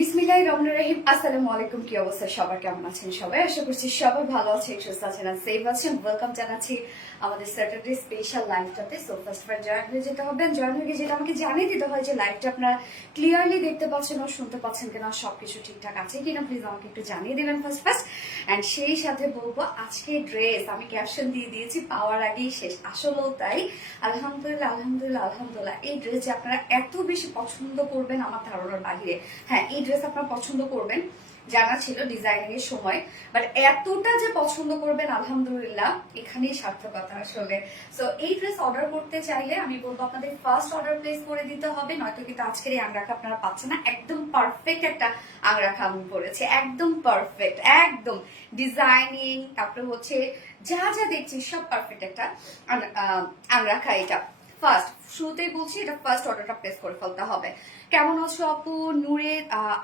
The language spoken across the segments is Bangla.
বিসমিল্লাহির রহমানির রহিম। আসসালামু আলাইকুম। কি অবস্থা সবার, কেমন আছেন সবাই? আশা করছি সবাই ভালো আছেন, সুস্থ আছেন আর সেফ আছেন। ওয়েলকাম জানাচ্ছি আমাদের স্যাটারডে স্পেশাল লাইভটাতে। So first of all join হয়ে যেতে হবে। জয়েন হয়ে যেটা আমাকে জানিয়ে দিতে হয় যে লাইভটা আপনারা ক্লিয়ারলি দেখতে পাচ্ছেন ও শুনতে পাচ্ছেন কিনা, সবকিছু ঠিকঠাক আছে কিনা প্লিজ আমাকে একটু জানিয়ে দিবেন ফার্স্ট। অ্যান্ড সেই সাথে বলবো আজকে ড্রেস আমি ক্যাপশন দিয়ে দিয়েছি, পাওয়ার আগেই শেষ। আসলেও তাই। আলহামদুলিল্লাহ আলহামদুলিল্লাহ আলহামদুলিল্লাহ। এই ড্রেস যে আপনারা এত বেশি পছন্দ করবেন আমার ধারণার বাহিরে। হ্যাঁ, এই ড্রেস আপনারা পছন্দ করবেন জানা ছিল ডিজাইনিং এর সময়, বাট এতটা যে পছন্দ করবেন আলহামদুলিল্লাহ এখানেই সার্থকতা আসলে। সো এই ড্রেস অর্ডার করতে চাইলে আমি বলবো আপনাদের ফার্স্ট অর্ডার প্লেস করে দিতে হবে, নয়তো কিন্তু আজকের এই আংরাখা আপনারা পাচ্ছেন না। একদম পারফেক্ট একটা আংরাখা আমি পরেছি, একদম পারফেক্ট, একদম ডিজাইনিং, তারপরে হচ্ছে যা যা দেখছি সব পারফেক্ট একটা আংরাখা। এটা ফার্স্ট শুরুতেই বলছি, এটা ফার্স্ট অর্ডারটা প্লেস করে ফেলতে হবে। কেমন আছো আপু? নূরে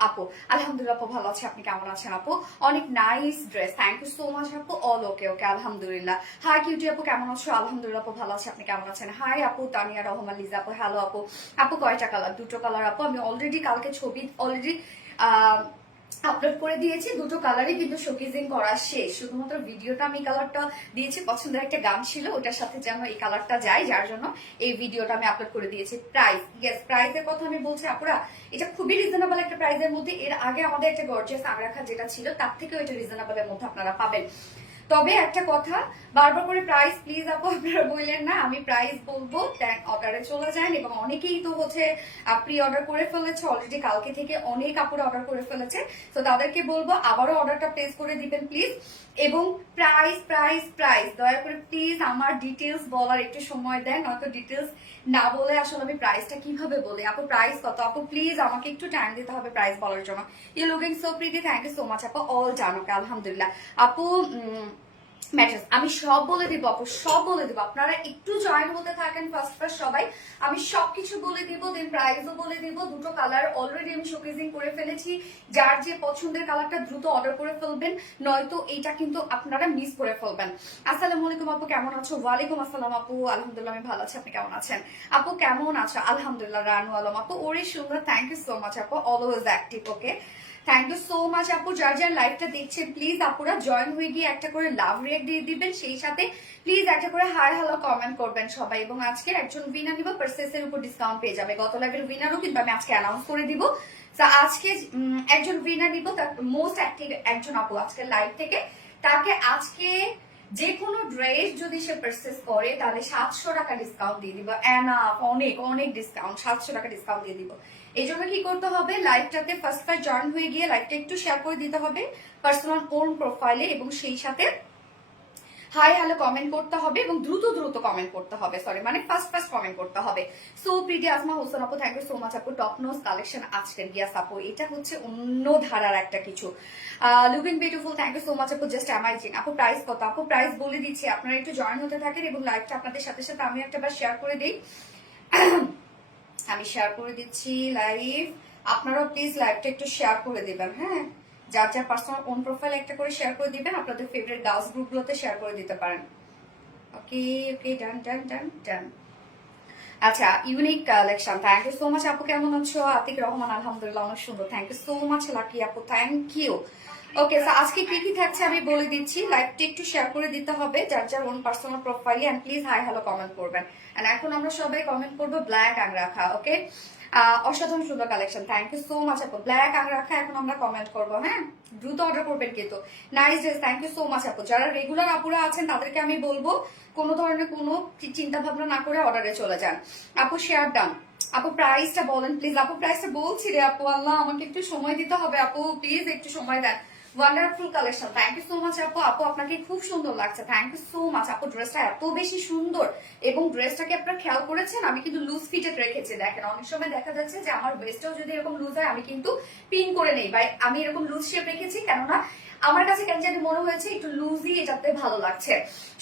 আপু আলহামদুলিল্লাহ আপু ভালো আছে, আপনি কেমন আছেন আপু? অনেক nice dress, thank you so much আপু। অল ওকে ওকে আলহামদুলিল্লাহ। হাই কিউটি আপু কেমন আছো? আলহামদুলিল্লাহ আপু ভালো আছে, আপনি কেমন আছেন? হাই আপু তানিয়া রহমান লিজা আপু, হ্যালো আপু। আপু কয়টা কালার? দুটো কালার আপু। আমি অলরেডি কালকে ছবি অলরেডি আপলোড করে দিয়েছি, দুটো কালারই কিন্তু শোকেজিং করা শেষ। শুধুমাত্র ভিডিওটা আমি কালারটা দিয়েছি, পছন্দের একটা গান ছিল ওটার সাথে যেন এই কালারটা যায়, যার জন্য এই ভিডিওটা আমি আপলোড করে দিয়েছি। প্রাইস, ইয়েস প্রাইসের কথা আমি বলছি আপুরা, এটা খুবই রিজনেবল একটা প্রাইসের মধ্যে। এর আগে আমাদের একটা গর্জিয়াস আংরাখা যেটা ছিল তার থেকেও এটা রিজনেবলের মধ্যে আপনারা পাবেন। তবে একটা কথা, বারবার করে প্রাইস প্লিজ আপু আপনারা বললেন না, আমি প্রাইস বলবো অর্ডারে চলে যান। এবং অনেকেই তো হচ্ছে প্রি অর্ডার করে ফেলেছে অলরেডি, কালকে থেকে অনেক কাপড় অর্ডার করে ফেলেছে। তো তাদেরকে বলবো আবারও অর্ডারটা প্লেস করে দিবেন প্লিজ। এবং প্রাইস প্রাইস প্রাইস দয়া করে প্লিজ আমার ডিটেলস বলার একটু সময় দেন, নয়তো ডিটেলস না বলে আসলে আমি প্রাইসটা কিভাবে বলি। আপু প্রাইস কত? আপু প্লিজ আমাকে একটু টাইম দিতে হবে প্রাইস বলার জন্য। You looking so pretty, thank you so much আপু। অল জানোকে আলহামদুলিল্লাহ আপু। ম্যাট্রেস আমি সব বলে দিব আপু, সব বলে দিব। আপনারা একটু জয়েন হতে থাকেন ফার্স্ট সবাই, আমি সবকিছু বলে দিব, দেন প্রাইসও বলে দিব। দুটো কালার অলরেডি আমি শোকেজিং করে ফেলেছি, যার যে পছন্দের কালারটা দ্রুত অর্ডার করে ফেলবেন, নয়তো এইটা কিন্তু আপনারা মিস করে ফেলবেন। আসসালামু আলাইকুম আপু কেমন আছো? ওয়ালাইকুম আসসালাম আপু, আলহামদুলিল্লাহ আমি ভালো আছি, আপনি কেমন আছেন আপু? কেমন আছো? আলহামদুলিল্লাহ। রানু আলম আপু, ওরে সুন্দর, থ্যাংক ইউ সো মাচ আপু, always active. Okay thank you so much আপু। যার যার লাইভটা দেখছেন প্লিজ আপুরা জয়েন হয়ে গিয়ে একটা করে লাভ রিয়েক্ট দিয়ে দিবেন, সেই সাথে প্লিজ একটা করে হাই হ্যালো কমেন্ট করবেন সবাই। এবং আজকে একজন উইনার নিব, পার্সেসের উপর ডিসকাউন্ট পেয়ে যাবে। গত লাইভের উইনারও কিন্তু আমি আজকে অ্যানাউন্স করে দিব। আজকে একজন উইনার নিব, তার মোস্ট অ্যাক্টিভ একজন আপু আজকে লাইভ থেকে, তাকে আজকে যে কোনো ড্রেস যদি সে পারচেস করে তাহলে 700 টাকা ডিসকাউন্ট দিয়ে দিব। এনাফ, অনেক অনেক ডিসকাউন্ট, 700 টাকা ডিসকাউন্ট দিয়ে দিব। এই জন্য কি করতে হবে, লাইভটাতে ফার্স্ট জয়েন হয়ে গিয়ে লাইভটা একটু শেয়ার করে দিতে হবে পার্সোনাল ওন প্রোফাইলে, এবং সেই সাথে হাই হ্যালো কমেন্ট করতে হবে এবং দ্রুত দ্রুত কমেন্ট করতে হবে, সরি মানে ফার্স্ট কমেন্ট করতে হবে। সো প্রিটি আসমা হোসেন আপু, থ্যাংক ইউ সো মাচ আপু। টপ নোজ কালেকশন আজকের, ইয়াস আপু এটা হচ্ছে অন্য ধারার একটা কিছু। Looking beautiful, thank you so much আপু। জাস্ট অ্যামাইজিং আপু। প্রাইস কত আপু? প্রাইস বলে দিচ্ছি, আপনারা একটু জয়েন হতে থাকেন এবং লাইভটা আপনাদের সাথে সাথে আমি একটাবার শেয়ার করে দিই। আমি শেয়ার করে দিচ্ছি লাইভ, আপনারাও প্লিজ লাইভটা একটু শেয়ার করে দিবেন। হ্যাঁ, যার যার পার্সোনাল ওন প্রোফাইল একটা করে শেয়ার করে দিবেন, আপনাদের ফেভারিট গার্লস গ্রুপগুলোতে শেয়ার করে দিতে পারেন। ওকে ওকে, ডান ডান ডান ডান। আচ্ছা, unique collection, thank you so much আপু। কেমন আছো? আতিক রহমান, আলহামদুলিল্লাহ অনেক সুন্দর, thank you so much Lucky আপু, থ্যাংক ইউ। ওকে, আজকে কি কি থাকছে আমি বলে দিচ্ছি, লাইভটা একটু শেয়ার করে দিতে হবে যার যার ওন পার্সোনাল প্রোফাইলে, and please hi hello comment করবেন। এন্ড এখন আমরা সবাই কমেন্ট করবো ব্ল্যাক আংরাখা। ওকে, অসাধারণ সুন্দর collection, thank you so much আপু। ব্ল্যাক আংরাখা এখন আমরা কমেন্ট করবো, হ্যাঁ দ্রুত অর্ডার করবেন কিন্তু। Nice dress, thank you so much আপু। যারা রেগুলার আপুরা আছেন তাদেরকে আমি বলবো কোনো ধরনের কোনো চিন্তা ভাবনা না করে অর্ডারে চলে যান। আপু শেয়ার ডান। আপু প্রাইসটা বলেন প্লিজ। আপু প্রাইসটা বলছি রে আপু, আল্লাহ আমাকে একটু সময় দিতে হবে আপু, প্লিজ একটু সময় দেন। Wonderful collection. Thank you so much আপু। আপু আপনাকে খুব সুন্দর লাগছে, থ্যাংক ইউ সো মাচ আপু। ড্রেসটা এত বেশি সুন্দর এবং ড্রেসটাকে আপনারা খেয়াল করেছেন আমি কিন্তু লুজ ফিটেড রেখেছি। দেখেন অনেক সময় দেখা যাচ্ছে যে আমার ওয়েস্টটাও যদি এরকম লুজ হয় আমি কিন্তু পিন করে নেই, বা আমি এরকম লুজ শেপ রেখেছি, কেননা আমার কাছে কেন জানি মনে হয়েছে একটু লুজই এটাতে ভালো লাগছে,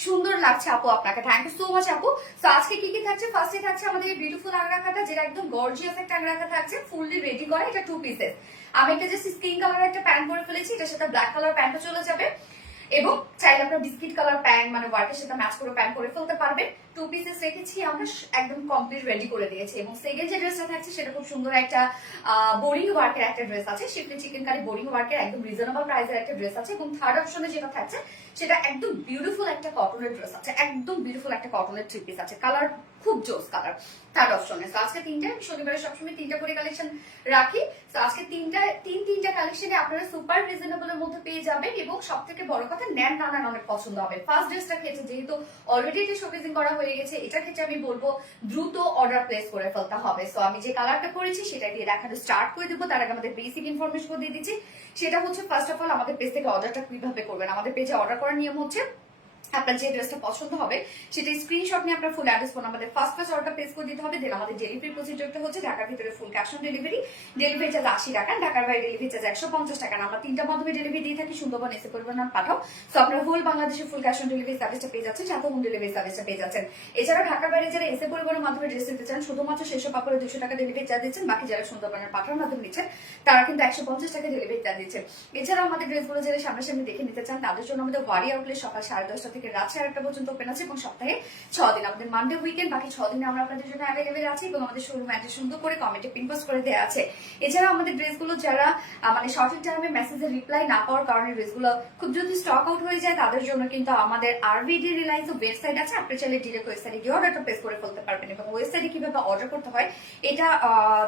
সুন্দর লাগছে আপু আপনাকে। থ্যাংক ইউ সো মাচ আপু। তো আজকে কি কি থাকছে, ফার্স্টে থাকছে আমাদের বিউটিফুল আংরাখাটা, যেটা একদম গর্জিয়াস একটা আংরাখা থাকছে, ফুললি রেডি করা, এটা 2 পিসেস। আমি একটা জাস্ট স্কিন কালার একটা প্যান্ট পরে ফেলেছি, এটার সাথে ব্ল্যাক কালার প্যান্টও চলে যাবে, এবং চাইলে আপনার বিস্কিট কালার প্যান্ট মানে ওয়ার্কের সাথে ম্যাচ করে প্যান্ট পরে ফেলতে পারবেন। 2 পিসেস রেখেছি আমরা, একদম কমপ্লিট রেডি করে দিয়েছি। এবং সেকেন্ড যে ড্রেসটা থাকছে সেটা খুব সুন্দর একটা বোরিং ওয়ার্কের একটা ড্রেস আছে, শিফলি চিকেন কারি বোরিং ওয়ার্কের একদম রিজনেবল প্রাইসের একটা ড্রেস আছে। এবং থার্ড অপশনে যেটা থাকছে সেটা একদম বিউটিফুল একটা কটনের ড্রেস আছে, একদম বিউটিফুল একটা কটনের 3 পিস আছে, কালার খুব জোস কালার থার্ড অপশনে। তো আজকে তিনটা, শনিবারে সবসময় 3টা করে কালেকশন রাখি। তো আজকে তিনটা কালেকশনে আপনারা সুপার রিজনেবলের মধ্যে পেয়ে যাবেন, এবং সব থেকে বড় কথা নেন না অনেক পছন্দ হবে। ফার্স্ট ড্রেসটা ক্ষেত্রে যেহেতু অলরেডি এটা শোকেজিং করা হয়ে গেছে, এটা ক্ষেত্রে আমি বলবো দ্রুত অর্ডার প্লেস করে ফেলতে হবে। সো আমি যে কালারটা করেছি সেটা দিয়ে দেখানো স্টার্ট করে দেবো। তার আগে আমাদের বেসিক ইনফরমেশন দিয়ে দিচ্ছি, সেটা হচ্ছে ফার্স্ট অফ অল আমাদের পেজ থেকে অর্ডারটা কিভাবে করবেন। আমাদের পেজে অর্ডার করার নিয়ম হচ্ছে আপনার যে ড্রেসটা পছন্দ হবে সেটা স্ক্রিনশট নিয়ে আপনার ফুল অ্যাড্রেস ফোন আমাদের ফার্স্ট অর্ডার প্লেস করে দিতে হবে। দেন আমাদের ডেলিভারি প্রসিডিউরটা হচ্ছে ঢাকার ভিতরে full cash on delivery, delivery charge 80 টাকা, ঢাকার বাইরে ডেলিভারি চার্জ 150 টাকা। আমরা 3টা মাধ্যমে ডেলিভারি দিয়ে থাকি, সুন্দরবন এসে পরিবার নাম পাঠাও। সো আপনারা হোল বাংলাদেশে ফুল ক্যাশ অন ডেলিভারি সার্ভিসটা পেয়ে যাচ্ছেন, সাথে হোম ডেলিভারি সার্ভিসটা পেয়ে যাচ্ছেন। এছাড়া ঢাকার বাইরে যারা এসে পরিবারের মাধ্যমে ড্রেস নিতে চান শুধুমাত্র সেসব পাপড়ে 200 টাকা ডেলিভারি চার্জ দিচ্ছেন, বাকি যারা সুন্দরবনের পাঠানোর মাধ্যমে নিচ্ছেন তারা কিন্তু 150 টাকা ডেলিভারি চার্জ দিচ্ছেন। এছাড়া আমাদের ড্রেসগুলো যারা সামনাসামনি দেখে নিতে চান তাদের জন্য আমাদের ওয়ারি আউটলেট সকাল 10:30 থেকে রাত 1:30 পর্যন্ত ওপেন আছে, এবং সপ্তাহে 6 দিন, আমাদের মানডে উইকেন্ড বাকি 6 দিনে আমরা আপনাদের জন্য অ্যাভেলেবেল আছি। এবং আমাদের শোরুম অ্যাড্রেস সুন্দর করে কমেন্টে পিন পোস্ট করে দেওয়া আছে। এছাড়া আমাদের ড্রেসগুলো যারা মানে সঠিক টাইমে মেসেজের রিপ্লাই না পাওয়ার কারণে ড্রেসগুলো খুব যদি স্টক আউট হয়ে যায় তাদের জন্য কিন্তু আমাদের আরভিডি রিলায়েন্স ওয়েবসাইট আছে, আপনি চাইলে ডিরেক্ট ওয়েবসাইটে গিয়ে অর্ডারটা প্লেস করে ফেলতে পারবেন। এবং ওয়েবসাইটে কিভাবে অর্ডার করতে হয় এটা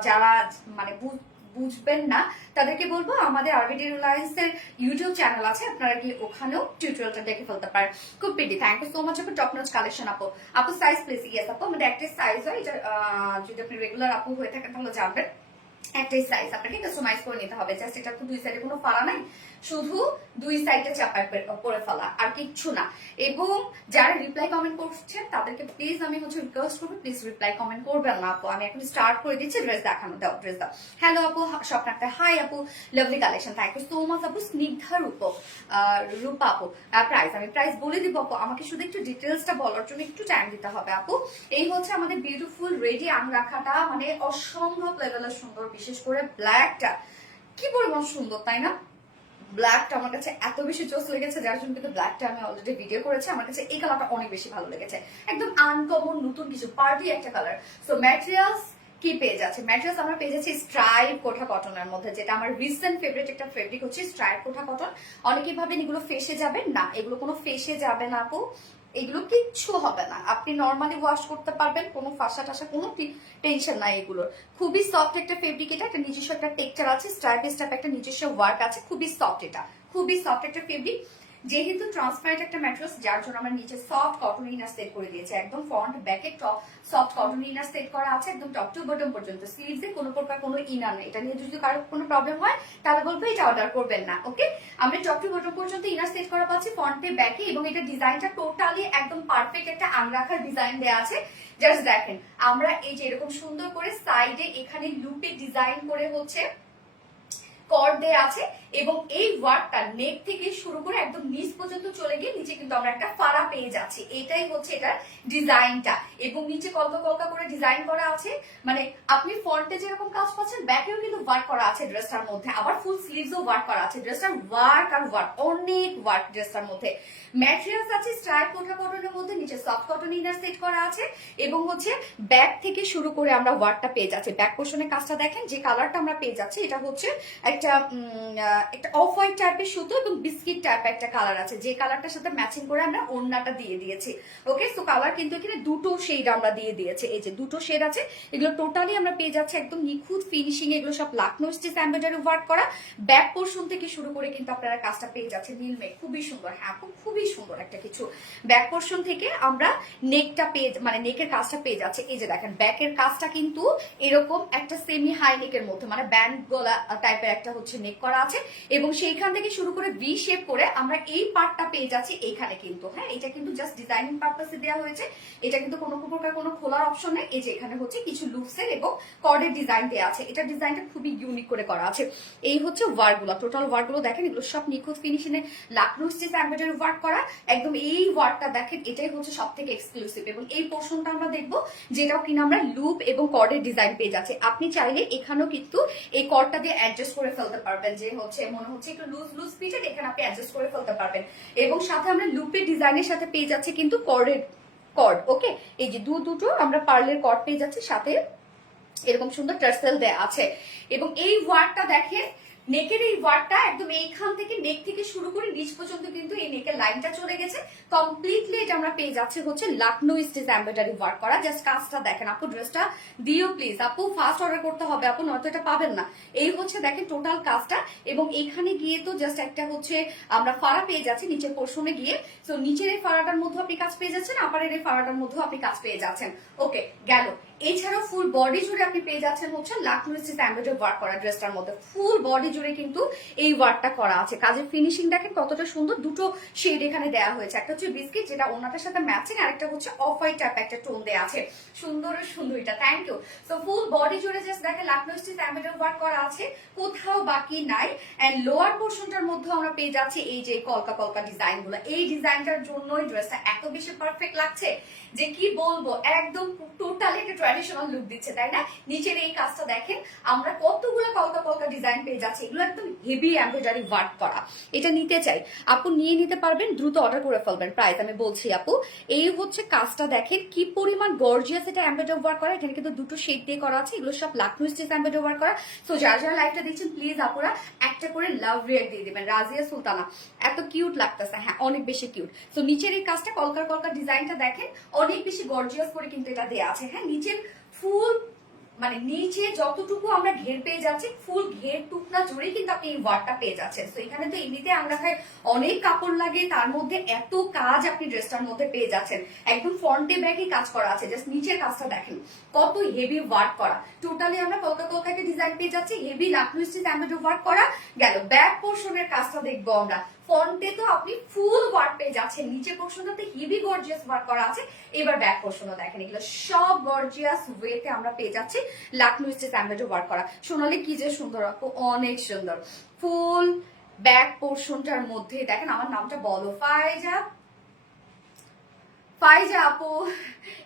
যারা মানে বুঝবেন না তাদেরকে বলবো আমাদের আরবিডি রিলায়েন্স এর ইউটিউব চ্যানেল আছে, আপনারা কি ওখানেও টিউটোরিয়ালটা দেখে ফেলতে পারেন। খুব pretty. Thank you so much আপু। টপ নচ কালেকশন আপু। আপু সাইজ প্লিজ। ইয়েস আপু, আমাদের একটাই সাইজ হয়, এটা যদি আপনি রেগুলার আপু হয়ে থাকেন তাহলে জানবেন একটাই সাইজ, আপনাকে কাস্টমাইজ করে নিতে হবে। জাস্ট এটা তো দুই সাইডে কোনো ফাড়া নাই, শুধু দুই সাইডে চাপায় করে ফেলা, আর কিচ্ছু না। এবং যারা রিপ্লাই কমেন্ট করছেন তাদেরকে প্লিজ আমি রিকোয়েস্ট করবো, প্লিজ রিপ্লাই কমেন্ট করবেন না আপু। আমি এখন স্টার্ট করে দিচ্ছি, ড্রেস দেখানো দাও, ড্রেস দাও। হ্যালো আপু, স্বপ্নাক্তা হাই আপু, lovely collection, thank you so much আপু। স্নিগ্ধা রূপা আপু, প্রাইস আমি প্রাইস বলে দিব আপু, আমাকে শুধু একটু ডিটেলসটা বলার জন্য একটু টাইম দিতে হবে আপু। এই হচ্ছে আমাদের বিউটিফুল রেডি আংরাখাটা, মানে অসম্ভব লেভেলের সুন্দর, বিশেষ করে ব্ল্যাকটা কি পরিমাণ সুন্দর তাই না। ব্ল্যাকটা আমার কাছে এত বেশি জোস লেগেছে, যার জন্য কিন্তু ব্ল্যাকটা আমি অলরেডি ভিডিও করেছি। আমার কাছে এই কালারটা অনেক বেশি ভালো লেগেছে, একদম আনকমন নতুন কিছু পার্টি একটা কালার। সো ম্যাটেরিয়ালস কি পেয়ে যাচ্ছে, ম্যাটেরিয়ালস আমরা পেয়ে যাচ্ছি স্ট্রাইপ কোঠা কটনের মধ্যে, যেটা আমার রিসেন্ট ফেভারিট একটা ফেব্রিক হচ্ছে স্ট্রাইপ কোঠা কটন। অনেকেই ভাবেন এগুলো ফেসে যাবে, না এগুলো কোনো ফেসে যাবে না আপু, এগুলো কিচ্ছু হবে না, আপনি নর্মালি ওয়াশ করতে পারবেন, কোনো ফাঁসা টাসা কোনো টেনশন নাই এগুলোর। খুবই সফট একটা ফেব্রিক, এটা একটা নিজস্ব একটা টেক্সচার আছে, স্ট্রাইপ স্ট্রাইপ একটা নিজস্ব ওয়ার্ক আছে, খুবই সফট, এটা খুবই সফট একটা ফেব্রিক। যেহেতু ট্রান্সপারেন্ট একটা ম্যাট্রেস, যার জন্য আমরা নিচে সফট কটন ইনার সেট করে দিয়েছি, একদম ফ্রন্ট ব্যাকে top soft cotton inner set করা আছে, একদম টপ টু বটম পর্যন্ত। স্লিভসে কোনো প্রকার কোনো ইনার নেই, এটা নিয়ে যদি কারো কোনো প্রবলেম হয় তাহলে বলবো এটা অর্ডার করবেন না। ওকে, আমরা টপ টু বটম পর্যন্ত ইনার সেট করা পাচ্ছি ফ্রন্টে ব্যাকে, এবং এটা ডিজাইনটা টোটালি একদম পারফেক্ট একটা আংরাখার ডিজাইন দেওয়া আছে। জাস্ট দেখেন, আমরা এই যে এরকম সুন্দর করে সাইডে এখানে লুপে ডিজাইন করে হচ্ছে কর্ড দেয়া আছে, এবং এই ওয়ার্কটা নেক থেকে শুরু করে একদম নিচ পর্যন্ত চলে গিয়ে নিচে কিন্তু আমরা একটা ফাড়া পেয়ে যাচ্ছি, এটাই হচ্ছে এটার ডিজাইনটা। এবং নিচে কলকা কলকা করে ডিজাইন করা আছে, মানে আপনি ফ্রন্টে যেরকম কাজ পাচ্ছেন ব্যাকেও কিন্তু ওয়ার্ক করা আছে ড্রেসটার মধ্যে, আবার ফুল স্লিভসও ওয়ার্ক করা আছে। ড্রেসটার ওয়ার্ক আর ওয়ার্ক, অনেক ওয়ার্ক ড্রেসটার মধ্যে। ম্যাটেরিয়ালস আছে স্ট্রাইপ কোঠা কটনের মধ্যে, নিচে সফট কটন ইনার সেট করা আছে, এবং হচ্ছে ব্যাক থেকে শুরু করে আমরা ওয়ার্কটা পেয়ে যাচ্ছি। ব্যাক পোর্শনের কাজটা দেখেন, যে কালারটা আমরা পেয়ে যাচ্ছি এটা হচ্ছে একটা অফ হোয়াইট টাইপের সুতো এবং বিস্কিট টাইপের একটা কালার আছে, যে কালারটার সাথে ম্যাচিং করে আমরা ওড়নাটা দিয়ে দিয়েছি। ওকে, সো কালার কিন্তু এখানে দুটো শেড আমরা দিয়ে দিয়েছি, এই যে দুটো শেড আছে, এগুলো টোটালি আমরা পেয়ে যাচ্ছি একদম নিখুঁত ফিনিশিং, এগুলো সব লাকনো স্টিচ এমব্রয়ডারি ওয়ার্ক করা। ব্যাক পোর্শন থেকে শুরু করে কিন্তু আপনারা কাজটা পেয়ে যাচ্ছেন নীলমে, খুবই সুন্দর। হ্যাঁ আপু খুবই সুন্দর একটা কিছু। ব্যাক পোর্শন থেকে আমরা নেকটা পেয়ে মানে নেকের কাজটা পেয়ে যাচ্ছে, এই যে দেখেন ব্যাকের কাজটা কিন্তু এরকম একটা সেমি হাই নেকের মধ্যে মানে ব্যান্ড গলা টাইপের একটা হচ্ছে নেক করা আছে, এবং সেইখান থেকে শুরু করে ভি শেপ করে আমরা এই পার্টটা পেয়ে যাচ্ছি এইখানে কিন্তু। হ্যাঁ এটা কিন্তু জাস্ট ডিজাইনিং পারপাসে দেওয়া হয়েছে, এটা কিন্তু কোনো প্রকার কোনো খোলার অপশন নেই। এই যে এখানে হচ্ছে কিছু লুপসের এবং কর্ডের ডিজাইন দেওয়া আছে, এটা ডিজাইনটা খুবই ইউনিক করে করা আছে। এই হচ্ছে ওয়ার্কগুলো, টোটাল ওয়ার্কগুলো দেখেন, এগুলো সব নিখুঁত ফিনিশিং এ লাকনো স্টিচ এমব্রয়ডারি ওয়ার্ক করা একদম। এই ওয়ার্কটা দেখেন, এটাই হচ্ছে সব থেকে এক্সক্লুসিভ, এবং এই পোর্শনটা আমরা দেখবো যেটাও কিনা আমরা লুপ এবং কর্ডের ডিজাইন পেয়ে যাচ্ছে। আপনি চাইলে এখানেও কিন্তু এই কর্ডটা দিয়ে অ্যাডজাস্ট করে ফেলতে পারবেন, যে হচ্ছে মনে হচ্ছে একটু লুজ লুজ ফিটেড, এখানে আপনি অ্যাডজাস্ট করে ফেলতে পারবেন। এবং সাথে আমরা লুপের ডিজাইনের সাথে পেয়ে যাচ্ছে কিন্তু কর্ডের কর্ড। ওকে, এই যে দুটো আমরা পার্লের কর্ড পেয়ে যাচ্ছি, সাথে এরকম সুন্দর টার্সেল দেয়া আছে। এবং এই ওয়ার্কটা দেখেন, নেকের এই ওয়ার্কটা একদম এইখান থেকে নেক থেকে শুরু করে নিচ পর্যন্ত কিন্তু এই নেকের লাইনটা চলে গেছে কমপ্লিটলি। এটা আমরা পেয়ে যাচ্ছে হচ্ছে লাকনো স্টিচ এমব্রয়ডারি ওয়ার্ক করা। জাস্ট কাজটা দেখেন আপু, ড্রেসটা দিও প্লিজ আপু, ফার্স্ট অর্ডার করতে হবে আপু, নয়তো এটা পাবেন না। এই হচ্ছে দেখেন টোটাল কাজটা, এবং এইখানে গিয়ে তো জাস্ট একটা হচ্ছে আমরা ফাড়া পেয়ে যাচ্ছি নিচের পোর্শনে গিয়ে। তো নিচের এই ফাড়াটার মধ্যে আপনি কাজ পেয়ে যাচ্ছেন, আপারের এই ফাড়াটার মধ্যেও আপনি কাজ পেয়ে যাচ্ছেন। ওকে গেল। এছাড়াও ফুল বডি জুড়ে আপনি পেয়ে যাচ্ছেন হচ্ছে লাকনো স্টিচ এমব্রয়ডারি ওয়ার্ক করা ড্রেসটার মধ্যে। ফুল বডি জুড়ে কিন্তু এই ওয়ার্কটা করা আছে। কাজের ফিনিশিং দেখেন কতটা সুন্দর, দুটো শেড এখানে দেওয়া হয়েছে, একটা হচ্ছে বিস্কিট যেটা ওনাটার সাথে ম্যাচিং, আর একটা হচ্ছে অফ হোয়াইট টাইপ একটা টোন দেওয়া আছে। সুন্দর সুন্দর এটা, thank you. So full body জুড়ে জাস্ট দেখেন লাকনো স্টিচ এমব্রয়ডারি ওয়ার্ক করা আছে, কোথাও বাকি নাই। এন্ড লোয়ার পোর্শনটার মধ্যে আমরা পেয়ে যাচ্ছি এই যে কলকা কলকা ডিজাইন গুলো। এই ডিজাইনটার জন্যই ড্রেসটা এত বেশি পারফেক্ট লাগছে যে কি বলবো, একদম টোটালি একটা ট্র্যাডিশনাল লুক দিচ্ছে, তাই না? নিচের এই কাজটা দেখেন, আমরা কতগুলো কলকা কলকা ডিজাইন পেয়ে যাচ্ছি, এগুলো একদম হেভি এমব্রয়ডারি ওয়ার্ক করা। এটা নিতে চাই আপু, নিয়ে নিতে পারবেন, দ্রুত অর্ডার করে ফেলবেন। প্রাইস আমি বলছি আপু, এই হচ্ছে কাজটা দেখেন কি পরিমাণ গর্জিয়াস এটা এমব্রয়ডারি ওয়ার্ক করা। এখানে কিন্তু দুটো শেড দিয়ে করা আছে, এগুলো সব লাকনো স্টিচ এমব্রয়ডারি ওয়ার্ক করা। সো যারা যারা লাইভটা দেখছেন প্লিজ আপুরা একটা করে লাভ রিয়াক্ট দিয়ে দিবেন। রাজিয়া সুলতানা, এত কিউট লাগতেছে, হ্যাঁ অনেক বেশি কিউট। সো নিচের এই কাজটা কলকার কলকার ডিজাইনটা দেখেন, অনেক বেশি গর্জিয়াস করে কিন্তু এটা দেয়া আছে। হ্যাঁ নিচের ফুল মানে নিচে যতটুকু আমরা ঘের পেয়ে যাচ্ছি, ফুল ঘের টুকরা জুড়ে কিন্তু আপনি এই ওয়ার্কটা পেয়ে যাচ্ছেন। তো এখানে তো এমনিতে আমরা খাই অনেক কাপড় লাগে, তার মধ্যে এত কাজ আপনি ড্রেসটার মধ্যে পেয়ে যাচ্ছেন। একদম ফ্রন্টে ব্যাকে কাজ করা আছে, জাস্ট নিচের কাজটা দেখেন কত হেভি ওয়ার্ক করা। টোটালি আমরা কলকা কলকাকে ডিজাইন পেয়ে যাচ্ছি, heavy Lucknow stitch embroidery work করা। গেল ব্যাক পোর্শনের কাজটা দেখবো আমরা। ফ্রন্টে তো আপনি ফুল ওয়ার্ক পেয়ে যাচ্ছেন, নিচে পোর্শনটাতে হেভি গর্জিয়াস ওয়ার্ক করা আছে। এবার ব্যাক পোর্শনও দেখেন, এগুলো সব গর্জিয়াস ওয়েতে আমরা পেয়ে যাচ্ছি লাকনো স্টিচ এমব্রয়ডারি ওয়ার্ক করা। সোনালি কি যে সুন্দর আপু, অনেক সুন্দর। ফুল ব্যাক পোর্শনটার মধ্যে দেখেন, আমার নামটা বলো, ফাইজা ফাইজা আপু।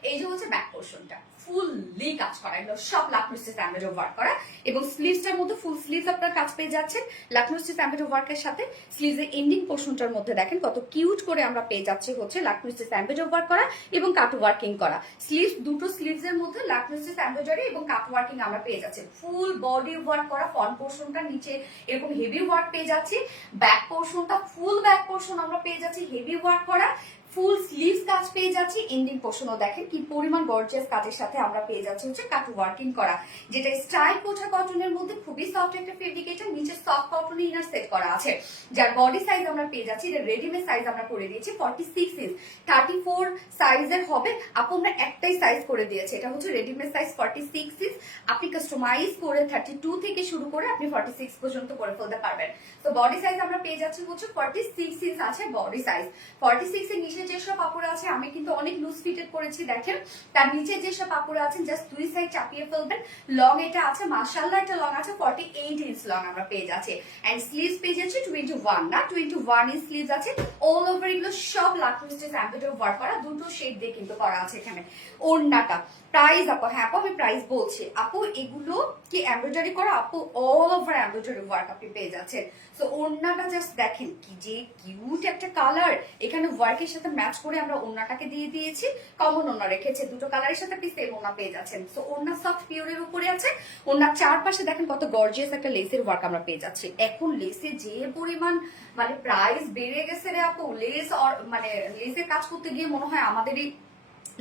এই যে হচ্ছে ব্যাক পোর্শনটা ফুললি কাজ করা, এগুলো সব লাকনো স্টিচ এমব্রয়ডারি ওয়ার্ক করা। এবং স্লিভসটার মধ্যে ফুল স্লিভস আপনার কাজ পেয়ে যাচ্ছেন লাকনো স্টিচ এমব্রয়ডারি ওয়ার্কের সাথে। স্লিভসের এন্ডিং পোর্শনটার মধ্যে দেখেন কত কিউট করে আমরা পেয়ে যাচ্ছি হচ্ছে লাকনো স্টিচ এমব্রয়ডারি ওয়ার্ক করা এবং কাট ওয়ার্কিং করা। স্লিভস দুটো স্লিভসের মধ্যে লাকনো স্টিচ এমব্রয়ডারি এবং কাট ওয়ার্কিং আমরা পেয়ে যাচ্ছি। ফুল বডি ওয়ার্ক করা, ফ্রন্ট পোর্শনটা নিচে এরকম হেভি ওয়ার্ক পেয়ে যাচ্ছি। ব্যাক পোর্শনটা ফুল ব্যাক পোর্শন আমরা পেয়ে যাচ্ছি হেভি ওয়ার্ক করা, ফুল স্লিভস কাজ পেয়ে যাচ্ছি। এন্ডিং পোর্শনও দেখেন কি পরিমাণ গর্জিয়াস কাজের সাথে আমরা পেয়ে যাচ্ছি হচ্ছে কাট ওয়ার্কিং করা, যেটা স্টাইল কোঠা কটনের মধ্যে খুবই সফট একটা ফেব্রিক। এটা নিচে সফট কটন ইনার সেট করা আছে, যার বডি সাইজ আমরা পেয়ে যাচ্ছি, এটা রেডিমেড সাইজ আমরা করে দিয়েছি 46 ইঞ্চ। 34 সাইজের হবে আপু, আমরা একটাই সাইজ করে দিয়েছি, এটা হচ্ছে রেডিমেড সাইজ 46 ইঞ্চ। আপনি কাস্টমাইজ করে 32 থেকে শুরু করে আপনি 46 পর্যন্ত করে ফেলতে পারবেন। তো বডি সাইজ আমরা পেয়ে যাচ্ছি হচ্ছে 46 ইঞ্চ আছে বডি সাইজ। 46 এর নিচে যেসব কাপড় আছে, আমি কিন্তু অনেক লুজ ফিটেড করেছি দেখেন, তার নিচে যেসব কাপড় আছে জাস্ট দুই সাইড চাপিয়ে ফেলবেন। লং এটা আছে মাশাআল্লাহ, এটা লং আছে 48 ইঞ্চ লং আমরা পেয়ে যাচ্ছি। এন্ড স্লিভস পেয়ে যাচ্ছি 21 না 21 ইঞ্চ স্লিভস আছে। অল ওভার এগুলো সব লাকনো স্টিচ এমব্রয়ডারি ওয়ার্ক করা, দুটো শেড দিয়ে কিন্তু করা আছে এখানে। ওড়নাটা প্রাইস আপু, হ্যাঁ আপু আমি প্রাইস বলছি আপু, এগুলো কি এমব্রয়ডারি করা আপু, অল ওভার এমব্রয়ডারি ওয়ার্ক আপনি পেয়ে যাচ্ছেন। সো ওড়নাটা জাস্ট দেখেন কি যে কিউট একটা কালার, এখানে ওয়ার্কের সাথে ম্যাচ করে আমরা ওড়নাটাকে দিয়ে দিয়েছি, কমন ওড়না রেখেছে, দুটো কালারের সাথে আপনি সেম ওড়না পেয়ে যাচ্ছেন। সো ওড়না সফট পিওরের উপরে আছে। ওড়নার চারপাশে দেখেন কত গর্জিয়াস একটা লেসের ওয়ার্ক আমরা পেয়ে যাচ্ছি। এখন লেসে যে পরিমাণ মানে প্রাইস বেড়ে গেছে রে আপু, লেস মানে লেসের কাজ করতে গিয়ে মনে হয় আমাদেরই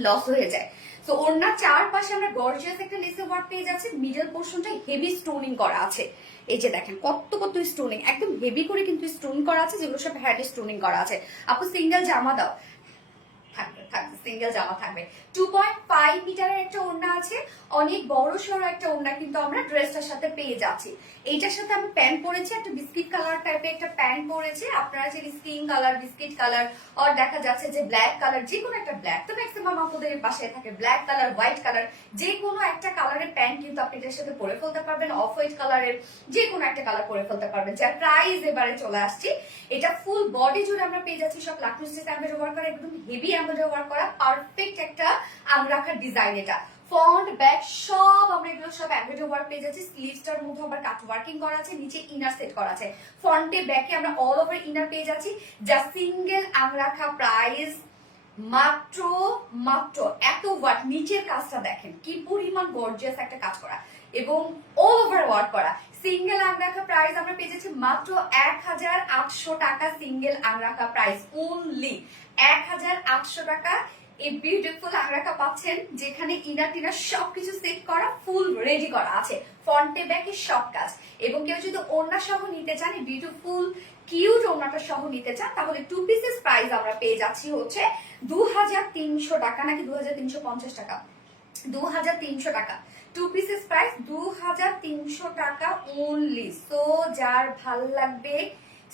লস হয়ে যায়। তো ওড়নার চারপাশে আমরা গর্জিয়াস একটা লেসে ওয়ার্ক পেয়ে যাচ্ছি, মিডল পোর্শনটা হেভি স্টোনিং করা আছে। এই যে দেখেন কত কত স্টোনিং, একদম হেভি করে কিন্তু স্টোন করা আছে, যেগুলো সব হ্যান্ড স্টোনিং করা আছে। আপু সিঙ্গেল জামা দাও, থাকবে থাকবে সিঙ্গেল জামা থাকবে। 2.5 মিটারের একটা ওড়না আছে, অনেক বড় সড়ো একটা ওড়না কিন্তু আমরা ড্রেসটার সাথে পেয়ে যাচ্ছি। এইটার সাথে আমি প্যান্ট পরেছি, একটা বিস্কিট কালার টাইপের একটা প্যান্ট পরেছি। আপনারা যে স্কিন কালার, বিস্কিট কালার, আর দেখা যাচ্ছে যে ব্ল্যাক কালার, যে কোনো একটা ব্ল্যাক, তো ম্যাক্সিমাম আপনাদের বাসায় থাকে ব্ল্যাক কালার, হোয়াইট কালার, যে কোনো একটা কালারের প্যান্ট কিন্তু আপনি এটার সাথে পরে ফেলতে পারবেন। অফ হোয়াইট কালারের যে কোনো একটা কালার পরে ফেলতে পারবেন। যার প্রাইস এবারে চলে আসছি, এটা ফুল বডি জুড়ে আমরা পেয়ে যাচ্ছি সব লাকড়ু স্টিচ এমব্রয়ডারি ওয়ার্ক করা, একদম হেভি এমব্রয়ডারি ওয়ার্ক করা, পারফেক্ট একটা আংরাখার ডিজাইন। এটা ফ্রন্ট ব্যাক সব আমরা এগুলো সব এমব্রয়ডারি ওয়ার্ক পেয়ে যাচ্ছি। স্লিভসটার মধ্যে আবার কাট ওয়ার্কিং করা আছে, নিচে ইনার সেট করা আছে। ফ্রন্টে ব্যাকে আমরা অল ওভার ইনার পেয়ে যাচ্ছি। যা সিঙ্গেল আংরাখা প্রাইস মাত্র মাত্র এত ওয়ার্ক, নিচের কাজটা দেখেন কি পরিমাণ গর্জিয়াস একটা কাজ করা এবং অল ওভার ওয়ার্ক করা। সিঙ্গেল আংরাখা প্রাইস আমরা পেয়ে যাচ্ছি মাত্র 1800 টাকা। সিঙ্গেল আংরাখা প্রাইস অনলি 1800 টাকা। এই বিউটিফুল আংরাখা পাচ্ছেন, যেখানে ইনার টিনার সবকিছু সেট করা, ফুল রেডি করা আছে, ফ্রন্টে ব্যাকে সব কাজ। এবং কেউ যদি ওড়না সহ নিতে চান, বিউটিফুল কিউট ওড়নাটা সহ নিতে চান, তাহলে 2 পিসেস প্রাইস আমরা পেয়ে যাচ্ছি হচ্ছে 2300 টাকা, নাকি 2350 টাকা, 2300 টাকা। 2 পিসেস প্রাইস 2300 টাকা অনলি। সো যার ভাল লাগবে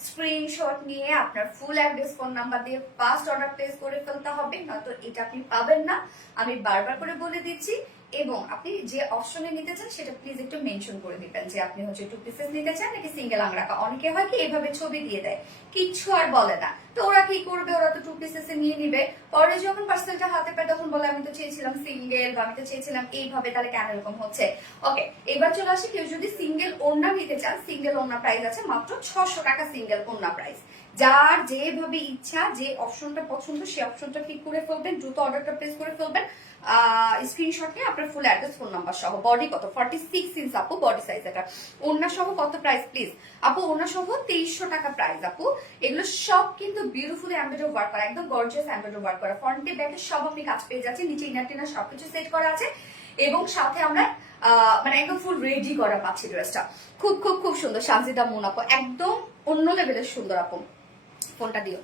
স্ক্রিনশট নিয়ে আপনার ফুল অ্যাড্রেস, ফোন নাম্বার দিয়ে ফার্স্ট অর্ডার প্লেস করে ফেলতে হবে, নয়তো এটা আপনি পাবেন না। আমি বারবার করে বলে দিচ্ছি। এবং আপনি যে অপশনে নিতে চান সেটা প্লিজ একটু মেনশন করে দিবেন যে আপনি হচ্ছে 2 পিসেস নিতে চান নাকি সিঙ্গেল আংরাখা। অনেকে হয় কি এইভাবে ছবি দিয়ে দেয়, কিচ্ছু আর বলে না। তো ওরা কি করবে, ওরা তো 2 পিসেস নিয়ে নিবে। পরে যখন পার্সেলটা হাতে পায় তখন বলে আমি তো চেয়েছিলাম সিঙ্গেল, বা আমি তো চেয়েছিলাম এইভাবে, তাহলে কেন এরকম হচ্ছে। ওকে, এবার চলে আসি, কেউ যদি সিঙ্গেল ওড়না নিতে চান, সিঙ্গেল ওড়না প্রাইস আছে মাত্র 600 টাকা। সিঙ্গেল ওড়না প্রাইস, যার যেভাবে ইচ্ছা, যে অপশনটা পছন্দ সেই অপশনটা ক্লিক করে ফেলবেন, দ্রুত অর্ডারটা প্লেস করে ফেলবেন। স্ক্রিনশট নিয়ে আপনার ফুল অ্যাড্রেস, ফোন নাম্বার সহ। বডি কত? 46 ইঞ্চ আপু বডি সাইজ। এটা ওড়না সহ কত প্রাইস প্লিজ আপু? ওড়না সহ 2300 টাকা প্রাইস আপু। এগুলো সব কিন্তু বিউটিফুল এমব্রয়ডারি ওয়ার্ক করা, একদম গর্জিয়াস এমব্রয়ডারি ওয়ার্ক করা। ফ্রন্টে ব্যাকে সব আপনি কাজ পেয়ে যাচ্ছেন, নিচে ইনার টিনার সবকিছু সেট করা আছে, এবং সাথে আমরা মানে একদম ফুল রেডি করা পাচ্ছি ড্রেসটা। খুব খুব খুব সুন্দর। সানজিদা মুন আপু একদম অন্য লেভেলের সুন্দর আপু। ফোনটা দিও।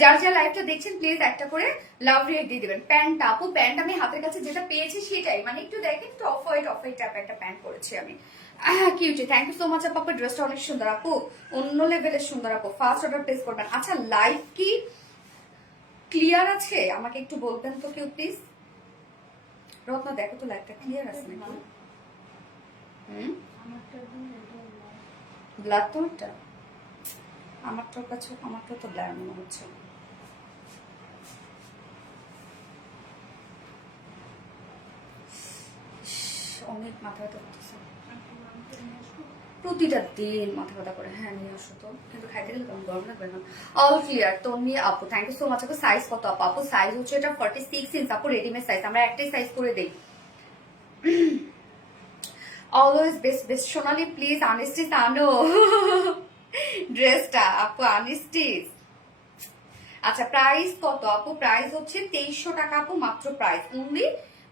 যার যা লাইভটা দেখছেন প্লিজ একটা করে লাভ রিয়েক্ট দিয়ে দিবেন। প্যান্ট আপু, প্যান্ট আমি হাতের কাছে যেটা পেয়েছি সেটাই, মানে একটু দেখেন, একটু অফ হোয়াইট টাইপ একটা প্যান্ট পরেছি আমি। Cutie, thank you so much আপু। ড্রেসটা অনেক সুন্দর আপু, অন্য লেভেলের সুন্দর আপু। ফার্স্ট অর্ডার প্লেস করবেন। আচ্ছা, লাইভ কি ক্লিয়ার আছে আমাকে একটু বলবেন তো কেউ প্লিজ। রত্না দেখো তো লাইভটা ক্লিয়ার আছে নাকি। ব্লাড তো এটা আমারটার কাছে, আমারটা তো ব্ল্যার মনে হচ্ছে। অনেক মাথা ব্যথা করতেছে, প্রতিটা দিন মাথা ব্যথা করে। হ্যাঁ নিয়ে আসো তো, কিন্তু খাইতে গেলে কেমন গরম লাগবে না। অল ক্লিয়ার তো নিয়ে আপু, থ্যাংক ইউ সো মাচ আপু। সাইজ কত আপু? আপু সাইজ হচ্ছে এটা 46 ইঞ্চ আপু, রেডিমেড সাইজ। আমরা একটাই সাইজ করে দেই। Always best best. Sonali please unstitch আনো ড্রেসটা আপু, আনস্টিচ। আচ্ছা, প্রাইস কত আপু? প্রাইস হচ্ছে 2300 টাকা আপু, মাত্র প্রাইস অনলি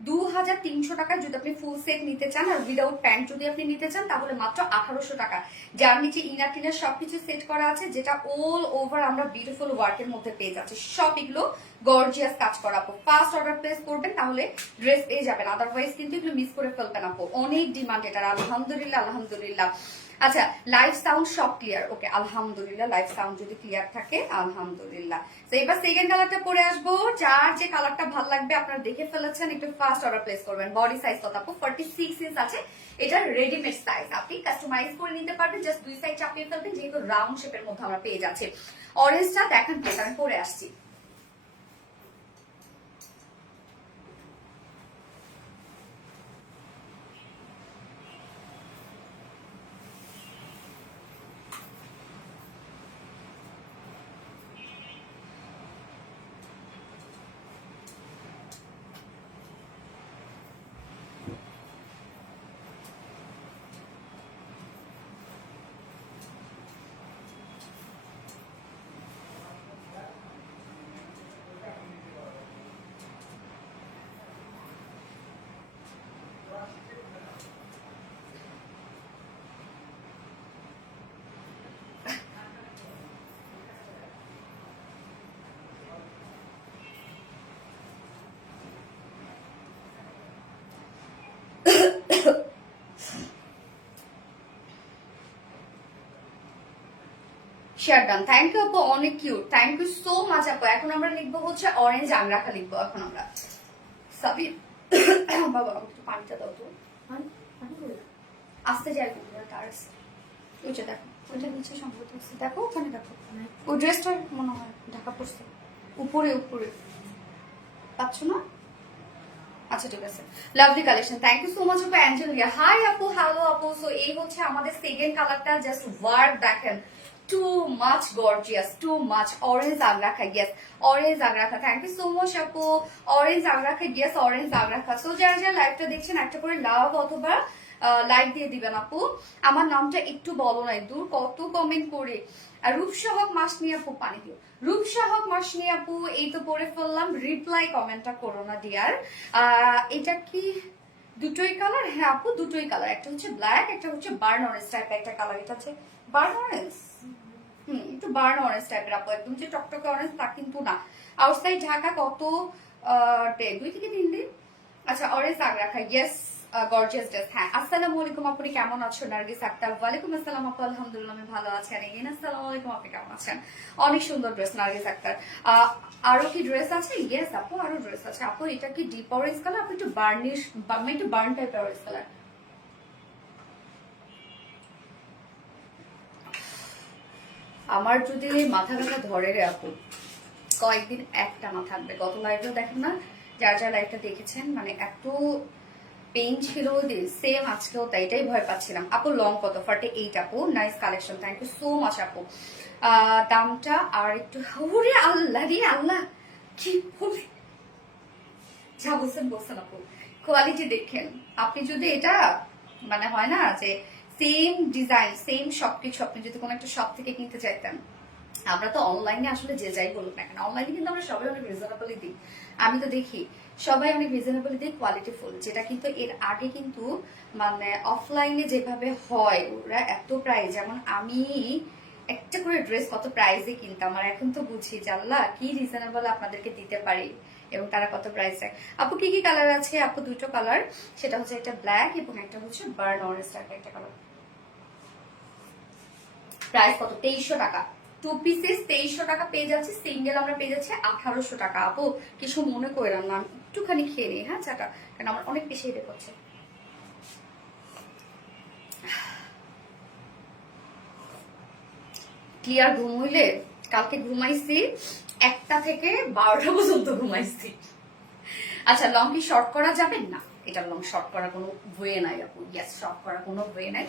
2300 টাকা। যদি আপনি ফুল সেট নিতে চান আর উইদাউট প্যান্ট যদি আপনি নিতে চান, তাহলে মাত্র 1800 টাকা। যার নিচে ইনার টিনার সবকিছু সেট করা আছে, যেটা অল ওভার আমরা বিউটিফুল ওয়ার্কের মধ্যে পেয়ে যাচ্ছি। সব এগুলো গর্জিয়াস কাজ করা আপু। ফার্স্ট অর্ডার প্লেস করবেন, তাহলে ড্রেস পেয়ে যাবেন, আদারওয়াইজ কিন্তু এগুলো মিস করে ফেলবেন আপু। অনেক ডিমান্ড এটার, আলহামদুলিল্লাহ আলহামদুলিল্লাহ। আচ্ছা, লাইভ সাউন্ড সব ক্লিয়ার? ওকে আলহামদুলিল্লাহ, লাইভ সাউন্ড যদি ক্লিয়ার থাকে আলহামদুলিল্লাহ। তো এবার সেকেন্ড কালারটা পরে আসবো। যার যে কালারটা ভালো লাগবে আপনারা দেখে ফেলেছেন, একটু ফার্স্ট অর্ডার প্লেস করবেন। বডি সাইজ কত আপু? 46 ইঞ্চ আছে। এটা রেডিমেড সাইজ, আপনি কাস্টমাইজ করে নিতে পারবেন, জাস্ট দুই সাইড চাপিয়ে ফেলবেন, যেহেতু রাউন্ড শেপের মধ্যে আমরা পেয়ে যাচ্ছি। অরেঞ্জটা দেখেন প্লিজ, আমি পরে আসছি। শেয়ার ডান, থ্যাংক ইউ আপু, অনেক cute, thank you so much আপু। এখন আমরা লিখবো হচ্ছে অরেঞ্জ আংরাখা লিখবো এখন আমরা। সাবির বাবা একটু পানিটা দাও তো, আসতে যাই তার ওই যে দেখো ওইটা নিচে সম্ভবত দেখো, ওখানে দেখো ওই ড্রেসটা মনে হয় ঢাকা পড়ছে উপরে উপরে, পাচ্ছ না? আচ্ছা ঠিক আছে, lovely collection, thank you so much আপু। অ্যাঞ্জেলিয়া হাই আপু, হ্যালো আপু। সো এই হচ্ছে আমাদের সেকেন্ড কালারটা, জাস্ট ওয়ার্ক দেখেন, too much gorgeous, too much orange angrakha, yes orange angrakha, thank you so much আপু। Orange angrakha, yes orange angrakha. So যারা যারা লাইভটা দেখছেন একটা করে লাভ অথবা লাইক দিয়ে দিবেন আপু। আমার নামটা একটু বলো নাই, দূর কত কমেন্ট করে। আর রূপসাহক মাস নিয়ে আপু পানি দিও, রূপসাহক মাস নিয়ে আপু এই তো পড়ে ফেললাম, রিপ্লাই কমেন্টটা করো না ডিয়ার। এটা কি দুটোই কালার? হ্যাঁ আপু দুটোই কালার, একটা হচ্ছে ব্ল্যাক, একটা হচ্ছে বার্ন অরেঞ্জ টাইপের একটা কালার। এটা হচ্ছে বার্ন অরেঞ্জ, একটু বার্ন অরেঞ্জ টাইপের আপু, একদম যে টকটকে অরেঞ্জ তা কিন্তু না। আউটসাইড ঢাকা কত 2 থেকে 3 দিন। আচ্ছা orange angrakha, yes gorgeous dress. হ্যাঁ আসসালামু আলাইকুম আপনি কেমন আছেন? নার্গিস আক্তার, ওয়ালাইকুম আসসালাম আপু, আলহামদুলিল্লাহ আমি ভালো আছি। আর এগেইন আসসালামু আলাইকুম, আপনি কেমন আছেন? অনেক সুন্দর ড্রেস নার্গিস আক্তার। আরো কি ড্রেস আছে? ইয়েস আপু আরো ড্রেস আছে আপু। এটা কি ডিপ অরেঞ্জ কালার আপু? একটু বার্নিশ একটু বার্ন টাইপের অরেঞ্জ কালার। আমার যদি মাথা ব্যথা ধরে রে আপু কয়েকদিন একটানা থাকবে। গত লাইভেও দেখেন না, যার যার লাইভটা দেখেছেন, মানে এত পেইন ছিল সেম আজকেও তাই, এটাই ভয় পাচ্ছিলাম আপু। লং কত? 48 আপু, nice collection, thank you so much আপু। দামটা আর একটু, ওরে আল্লাহ রে আল্লাহ, কি বলি, যা বলছেন বলছেন আপু। কোয়ালিটি দেখেন আপনি, যদি এটা মানে হয় না যে সেম ডিজাইন সেম সবকিছু আপনি যদি কোনো একটা শপ থেকে কিনতে চাইতেন, আমরা তো অনলাইনে আসলে যে যাই বলুক না কেন, অনলাইনে কিন্তু আমরা সবাই অনেক রিজনেবলই দিই। আমি তো দেখি সবাই অনেক রিজনেবলই দিই, কোয়ালিটিফুল, যেটা কিন্তু এর আগে কিন্তু মানে অফলাইনে যেভাবে হয় ওরা এত প্রাইস, যেমন আমি একটা করে ড্রেস কত প্রাইসে কিনতাম, আর এখন তো বুঝি জানলা কি রিজনেবল আপনাদেরকে দিতে পারি এবং তারা কত প্রাইস রাখে। আপু কি কি কালার আছে? আপু দুটো কালার, সেটা হচ্ছে একটা ব্ল্যাক এবং একটা হচ্ছে বার্ন অরেঞ্জ টাইপের একটা কালার। প্রাইস কত? 2300 টাকা। 2 পিসেস 2300 টাকা পেয়ে যাচ্ছে, সিঙ্গেল আমরা পেয়ে যাচ্ছি 1800 টাকা। আপু কিছু মনে করলাম না, একটুখানি খেয়ে নিই হ্যাঁ চাটা, কারণ আমার অনেক বেশি হেডেক হচ্ছে। ক্লিয়ার ঘুম হইলে, কালকে ঘুমাইছি 1টা থেকে 12টা পর্যন্ত ঘুমাইছি। আচ্ছা লং কি শর্ট করা যাবে না? এটা লং শর্ট করার কোনো ওয়ে নাই আপু, ইয়েস শর্ট করার কোনো ওয়ে নাই।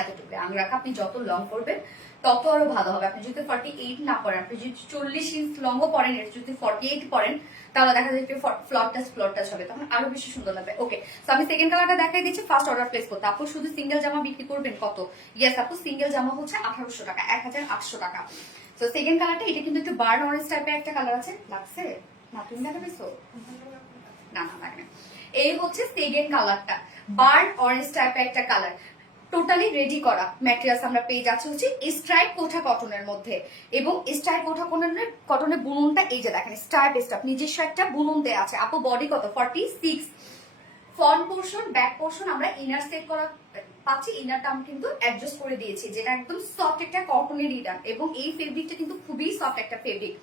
এতটুকু আংরাখা আপনি যত লং করবেন তত আরো ভালো হবে। আপনি যদি 48 না পরেন, আপনি যদি 40 ইঞ্চ লংও পরেন, এটা যদি 48 পরেন, তাহলে দেখা যাবে ফ্লট টাচ হবে, তখন আরো বেশি সুন্দর লাগবে। ওকে, তো আমি সেকেন্ড কালারটা দেখাই দিচ্ছি, ফার্স্ট অর্ডার প্লেস করতে। আপু শুধু সিঙ্গেল জামা বিক্রি করবেন কত? ইয়েস আপু সিঙ্গেল জামা হচ্ছে 1800 টাকা, 1800 টাকা। তো সেকেন্ড কালারটা, এটা কিন্তু একটু বার্ন অরেঞ্জ টাইপের একটা কালার আছে, লাগছে না? তুমি দেখা পেয়েছো? না না লাগে। এই হচ্ছে সেকেন্ড কালারটা, বার্ন অরেঞ্জ টাইপের একটা কালার। টোটালি রেডি করা ম্যাটেরিয়ালস আমরা পেয়ে যাচ্ছি হচ্ছে স্ট্রাইপ কোঠা কটনের মধ্যে, এবং স্ট্রাইপ কোঠা কটনের বুননটা এই যে দেখেন, স্ট্রাইপ স্ট্রাইপ নিজস্ব একটা বুনন দেয়া আছে। আপু বডি কত? 46। ফ্রন্ট পোর্শন ব্যাক পোর্শন আমরা ইনার সেট করা পাচ্ছি, ইনারটা আমি কিন্তু অ্যাডজাস্ট করে দিয়েছি, যেটা একদম সফট একটা কটনের ইনার, এবং এই ফেব্রিকটা কিন্তু খুবই সফট একটা ফেব্রিক।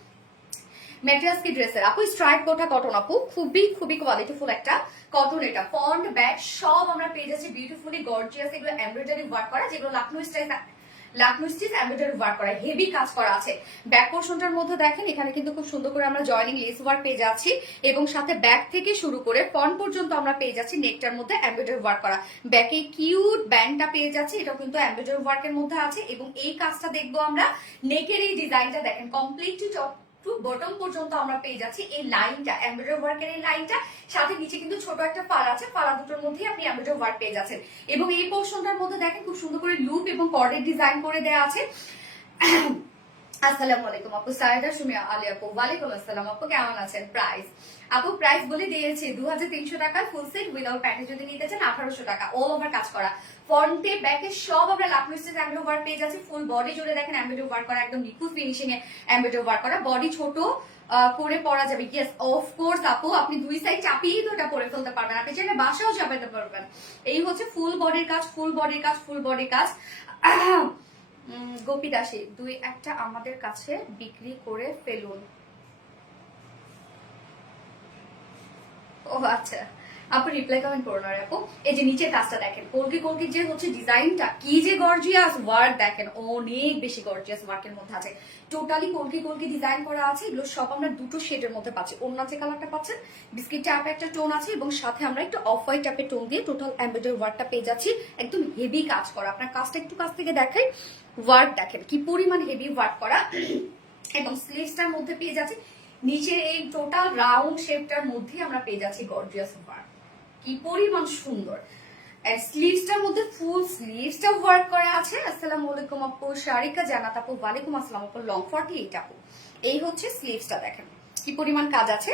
ম্যাটেরিয়ালস কি ড্রেসের আপু? স্ট্রাইপ কোটা কটন আপু, খুবই খুবই কোয়ালিটিফুল একটা কটন। এটা ফ্রন্ট ব্যাক সব আমরা পেয়ে যাচ্ছি বিউটিফুলি গর্জিয়াস, এগুলো এমব্রয়ডারি ওয়ার্ক করা, যেগুলো লাকনো স্টিচ এমব্রয়ডারি ওয়ার্ক করা, হেভি কাজ করা আছে। ব্যাক পোর্শনটার মধ্যে দেখেন এখানে কিন্তু খুব সুন্দর করে আমরা জয়েনিং লেস ওয়ার্ক পেয়ে যাচ্ছি, এবং সাথে ব্যাক থেকে শুরু করে ফ্রন্ট পর্যন্ত আমরা পেয়ে যাচ্ছি নেকটার মধ্যে এমব্রয়ডারি ওয়ার্ক করা। ব্যাকে কিউট ব্যান্ডটা পেয়ে যাচ্ছি, এটাও কিন্তু এমব্রয়ডারি ওয়ার্কের মধ্যে আছে, এবং এই কাজটা দেখবো আমরা নেকের এই ডিজাইনটা দেখেন কমপ্লিটলি বটম পর্যন্ত আমরা পেয়ে যাচ্ছি এই লাইনটা, এমব্রয়ডারি ওয়ার্কের এই লাইনটা, সাথে নিচে কিন্তু ছোট একটা ফাড়া আছে, ফাড়া দুটোর মধ্যে আপনি এমব্রয়ডারি ওয়ার্ক পেয়ে যাচ্ছেন। এবং এই পোর্শনটার মধ্যে দেখেন খুব সুন্দর করে লুপ এবং কর্ডের ডিজাইন করে দেওয়া আছে। আসসালামু আলাইকুম আপু, সাইদা সুমিয়া আলী আপু, ওয়ালাইকুম আসসালাম আপু, কেমন আছেন? প্রাইস আপু প্রাইস বলে দিয়েছি 2300 টাকা, ফুল সেট উইদাউট প্যাকেজ যদি নিতে চান 1800 টাকা, অল ওভার কাজ করা, ফ্রন্টে ব্যাকে সব আমরা লাকনো স্টিচ এমব্রয়ডারি ওয়ার্ক পেয়ে যাচ্ছি, ফুল বডি জুড়ে দেখেন এমব্রয়ডারি ওয়ার্ক করা, একদম নিখুঁত ফিনিশিং এ এমব্রয়ডারি ওয়ার্ক করা, বডি ছোট করে পরা যাবে। ইয়েস অফকোর্স আপু, আপনি দুই সাইড চাপিয়ে তো এটা পরে ফেলতে পারবেন, আপনি চাইলে বাসাও চাপাইতে পারবেন। এই হচ্ছে ফুল বডির কাজ, ফুল বডির কাজ, ফুল বডির কাজ। গোপী দাসী, দুই একটা আমাদের কাছে বিক্রি করে ফেলুন। ও আচ্ছা, আপু রিপ্লাই কমেন্ট করো না আপু। এই যে নিচের কাজটা দেখেন, কলকি কলকি যে হচ্ছে ডিজাইনটা, কি যে গর্জিয়াস ওয়ার্ক দেখেন, অনেক বেশি গর্জিয়াস ওয়ার্কের মধ্যে আছে। টোটালি কলকি কলকি ডিজাইন করা আছে। এগুলো সব আমরা দুটো শেডের মধ্যে পাচ্ছি। অন্য যে কালারটা পাচ্ছেন বিস্কিট টাইপের একটা টোন আছে, এবং সাথে আমরা একটু অফ হোয়াইট টাইপের টোন দিয়ে টোটাল এমব্রয়ডারি ওয়ার্কটা পেয়ে যাচ্ছি। একদম হেভি কাজ করা। আপনার কাজটা একটু কাছ থেকে দেখাই, ওয়ার্ক দেখেন কি পরিমাণ হেভি ওয়ার্ক করা। এবং স্লিভসটার মধ্যে পেয়ে যাচ্ছি নিচে এই টোটাল রাউন্ড শেপটার মধ্যে আমরা পেয়ে যাচ্ছি গর্জিয়াস ওয়ার্ক, কি পরিমাণ সুন্দর। স্লিভসটার মধ্যে ফুল স্লিভসটা ওয়ার্ক করা আছে। আসসালামু আলাইকুম আপু, শারিকা জানাত আপু, ওয়ালাইকুম আসসালাম আপু, লং 48 আপু। এই হচ্ছে স্লিভসটা দেখেন কি পরিমাণ কাজ আছে।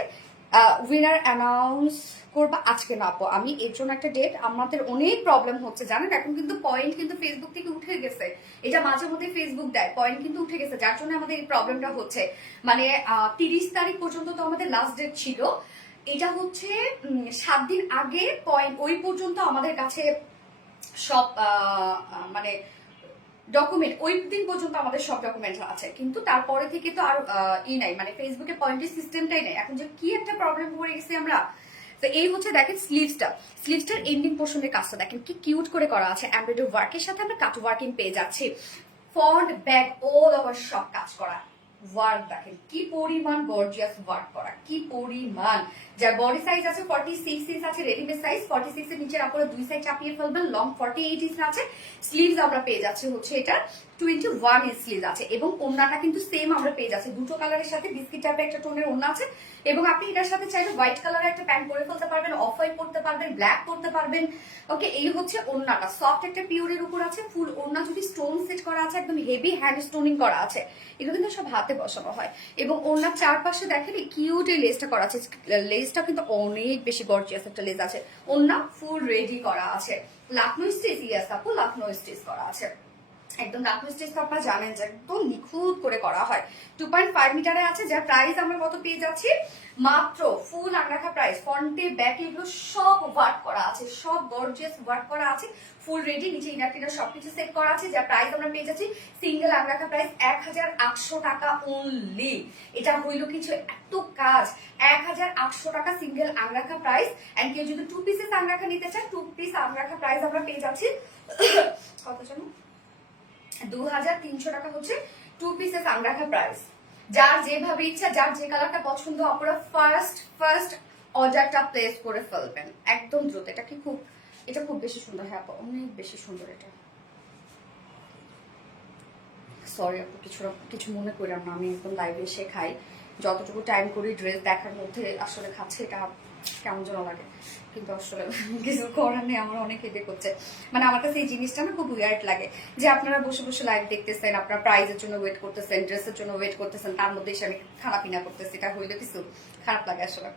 উইনার অ্যানাউন্স করবা আজকে না আপু, আমি এর জন্য একটা ডেট, আমাদের অনেক প্রবলেম হচ্ছে জানেন। এখন কিন্তু পয়েন্ট কিন্তু ফেসবুক থেকে উঠে গেছে, এটা মাঝে মধ্যে ফেসবুক দেয়, পয়েন্ট কিন্তু উঠে গেছে, যার জন্য আমাদের এই প্রবলেমটা হচ্ছে। মানে 30 তারিখ পর্যন্ত তো আমাদের লাস্ট ডেট ছিল। এটা হচ্ছে 7 দিন আগে পয়েন্ট, ওই পর্যন্ত আমাদের কাছে সব মানে ডকুমেন্ট, ওই দিন পর্যন্ত আমাদের সব ডকুমেন্ট আছে, কিন্তু তারপরে থেকে তো আর নাই, মানে ফেসবুকে পয়েন্টের সিস্টেমটাই নেই। এখন যে কি একটা প্রবলেম পড়ে গেছি আমরা। তো এই হচ্ছে দেখেন স্লিভসটার এন্ডিং পোর্শনের কাজটা দেখেন কি কিউট করে করা আছে। এমব্রয়ডারি ওয়ার্কের সাথে আমরা কাট ওয়ার্কিং পেয়ে যাচ্ছি। ফ্রন্ট ব্যাক অল ওভার সব কাজ করা। ওয়ার্ক দেখেন কি পরিমাণ গর্জিয়াস ওয়ার্ক করা, কি পরিমাণ। যার বডি সাইজ আছে 46 ইঞ্চ আছে, রেডিমেড সাইজ 46 এর নিচে আপনারা দুই সাইড চাপিয়ে ফেলবেন। লং 48 ইঞ্চ আছে। স্লিভস আমরা পেয়ে যাচ্ছি হচ্ছে এটা 21 ইঞ্চ স্লিভ আছে, এবং ওন্নাটা কিন্তু সেম আমরা পেয়ে যাচ্ছি দুটো কালারের সাথে। বিস্কিট টাইপের একটা টোনের ওন্না আছে, এবং আপনি এটার সাথে চাইলে হোয়াইট কালারের একটা প্যান্ট পরে ফেলতে পারবেন, অফ হোয়াইট পরতে পারবেন, ব্ল্যাক পরতে পারবেন। ওকে, এই হচ্ছে ওন্নাটা, সফট একটা পিওরের উপর আছে। ফুল ওন্না যদি স্টোন সেট করা আছে, একদম হেভি হ্যান্ড স্টোনিং করা আছে। এগুলো কিন্তু সব হাতে বসানো হয়। এবং ওন্নার চারপাশে দেখেন কিউট এই লেসটা করা আছে। লেসটা কিন্তু অনেক বেশি গর্জিয়াস একটা লেস আছে। ওন্না ফুল রেডি করা আছে। লাখনৌ স্টিচ, ইয়েস আপু লাখনৌ স্টিচ করা আছে। একদম লাখনৌ স্টিচ তো আপনারা জানেন যে একদম নিখুঁত করে করা হয়। 2.5 মিটারে আছে, যার প্রাইস আমরা কত পেয়ে যাচ্ছি মাত্র ফুল আংরাখা প্রাইস। ফ্রন্টে ব্যাক এগুলো সব ওয়ার্ক করা আছে, সব গর্জিয়াস ওয়ার্ক করা আছে, ফুল রেডি। নিচে ইনার টিনার সবকিছু সেট করা আছে, যার প্রাইস আমরা পেয়ে যাচ্ছি সিঙ্গেল আংরাখা প্রাইস 1800 টাকা অনলি। এটা হইল কিছু এত কাজ, 1800 টাকা সিঙ্গেল আংরাখা প্রাইস। এন্ড কেউ যদি 2 পিসেস আংরাখা নিতে চান, 2 পিস আংরাখা প্রাইস আমরা পেয়ে যাচ্ছি কত জানো 2300 টাকা হচ্ছে 2 পিসেস আংরাখা প্রাইস। যার যেভাবে ইচ্ছা, যার যে কালারটা পছন্দ, আপনারা ফার্স্ট অর্ডারটা প্লেস করে ফেলবেন একদম দ্রুত। এটা কি খুব, এটা খুব বেশি সুন্দর। হ্যাঁ অনেক বেশি সুন্দর এটা। সরি আপু, কিছু মনে করিলাম না, আমি একদম লাইভে এসে খাই, যতটুকু টাইম করি ড্রেস দেখার মধ্যে আসলে খাচ্ছে, এটা কেমন যেন লাগে, কিন্তু আসলে কিছু করার নেই, আমার অনেক হেডেক হচ্ছে। মানে আমার কাছে এই জিনিসটা না খুব উইয়ার্ড লাগে, যে আপনারা বসে বসে লাইভ দেখতেছেন, আপনার প্রাইজের জন্য ওয়েট করতেছেন, ড্রেসের জন্য ওয়েট করতেছেন, তার মধ্যে এসে আমি খানা পিনা করতেছি, এটা হইলে কিছু খারাপ লাগে আসলে।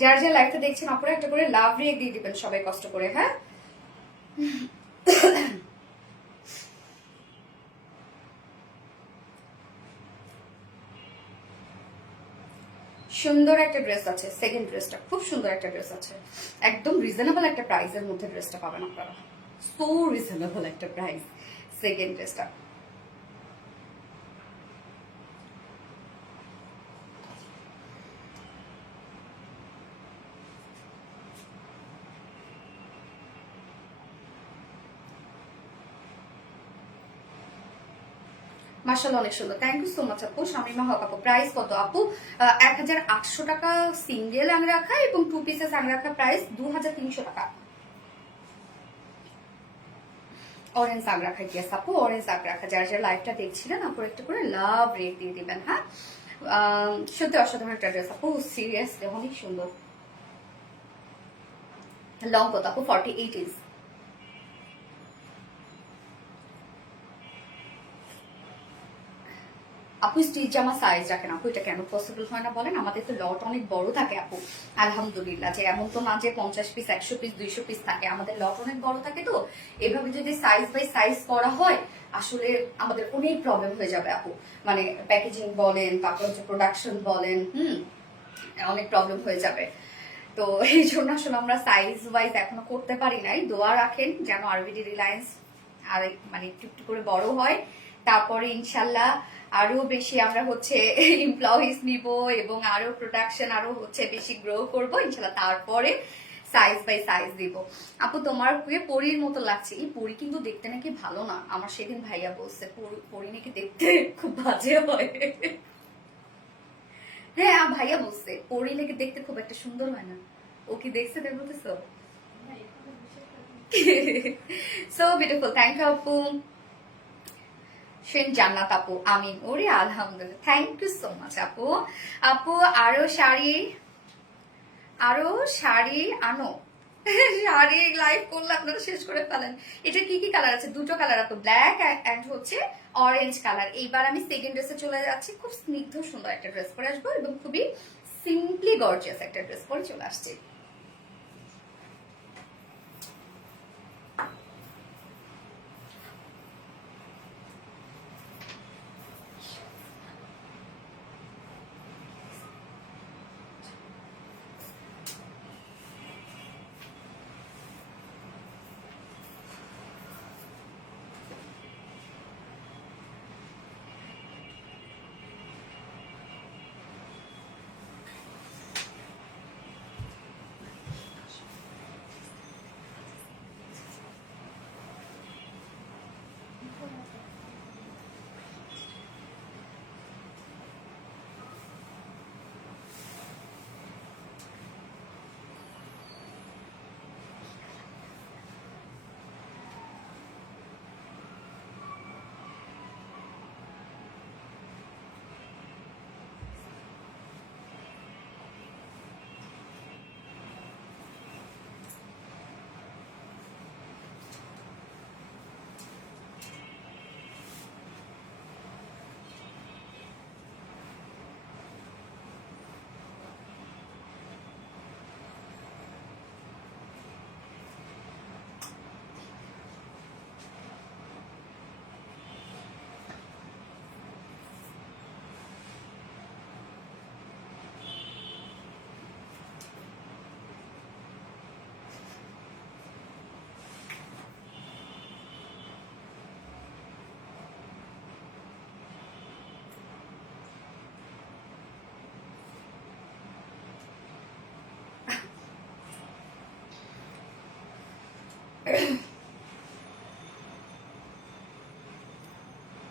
যার যে লাইভটা দেখছেন আপনারা একটা করে লাভ রিয়েক্ট দিয়ে দিবেন সবাই কষ্ট করে। হ্যাঁ সুন্দর একটা ড্রেস আছে, সেকেন্ড ড্রেসটা খুব সুন্দর একটা ড্রেস আছে, একদম রিজনেবল একটা প্রাইসের মধ্যে ড্রেসটা পাবেন আপনারা, সো রিজনেবল একটা প্রাইস সেকেন্ড ড্রেসটা। মাশাআল্লাহ অনেক সুন্দর, থ্যাংক ইউ সো মাচ আপু। শামিমা হক আপু, প্রাইস কত আপু? 1800 টাকা সিঙ্গেল আংরাখা, এবং 2 পিসেস আংরাখা প্রাইস 2300 টাকা। অরেঞ্জ আংরাখা, ইয়েস আপু অরেঞ্জ আংরাখা। যারা যারা লাইভটা দেখছিলেন আপনারা একটু করে লাভ রেট দিয়ে দিবেন। হ্যাঁ সত্যি অসাধারণ একটা ড্রেস আপু, সিরিয়াসলি অনেক সুন্দর। লং কত আপু? 48 ইঞ্চ। আপু স্টিচ জামা সাইজ রাখেন আপু, এটা কেন পসিবল হয় না বলেন? আমাদের তো লট অনেক বড় থাকে আপু, আলহামদুলিল্লাহ, যে এমন তো না যে 50 পিস 100 পিস 200 পিস থাকে, আমাদের লট অনেক বড় থাকে। তো এভাবে যদি সাইজ বাই সাইজ করা হয় আসলে আমাদের অনেক প্রবলেম হয়ে যাবে আপু, মানে প্যাকেজিং বলেন, তারপর হচ্ছে প্রোডাকশন বলেন, অনেক প্রবলেম হয়ে যাবে। তো এই জন্য আসলে আমরা সাইজ ওয়াইজ এখনো করতে পারি নাই। দোয়া রাখেন যেন আরবিডি রিলায়েন্স আর মানে একটু একটু করে বড় হয়, তারপরে ইনশাল্লাহ আরো বেশি আমরা হচ্ছে এমপ্লয়িজ নিব এবং আরো প্রোডাকশন আরো হচ্ছে বেশি গ্রো করব ইনশাল্লাহ, তারপরে সাইজ বাই সাইজ দিব। আপু তোমার পরীর মতো লাগছে। এই পরী কিন্তু দেখতে নাকি ভালো না, আমার সেদিন ভাইয়া বলছে পরী নাকি দেখতে খুব বাজে হয়। হ্যাঁ ভাইয়া বলছে পরী নাকি দেখতে খুব একটা সুন্দর হয় না। ও কি দেখছে তাই বলতেছ? সো বিউটিফুল, থ্যাংক ইউ আপু। সেন জান্নাত আপু, আমিন। ওরে আলহামদুলিল্লাহ, থ্যাংক ইউ সো মাচ আপু। আপু আরো শাড়ি আনো। শাড়ি লাইভ করলে আপনারা শেষ করে ফেলেন। এটা কি কি কালার আছে? দুটো কালার আপু, ব্ল্যাক এন্ড হচ্ছে অরেঞ্জ কালার। এইবার আমি সেকেন্ড ড্রেসে চলে যাচ্ছি। খুব স্নিগ্ধ সুন্দর একটা ড্রেস পরে আসবো এবং খুবই সিম্পলি গর্জিয়াস একটা ড্রেস পরে চলে আসছি।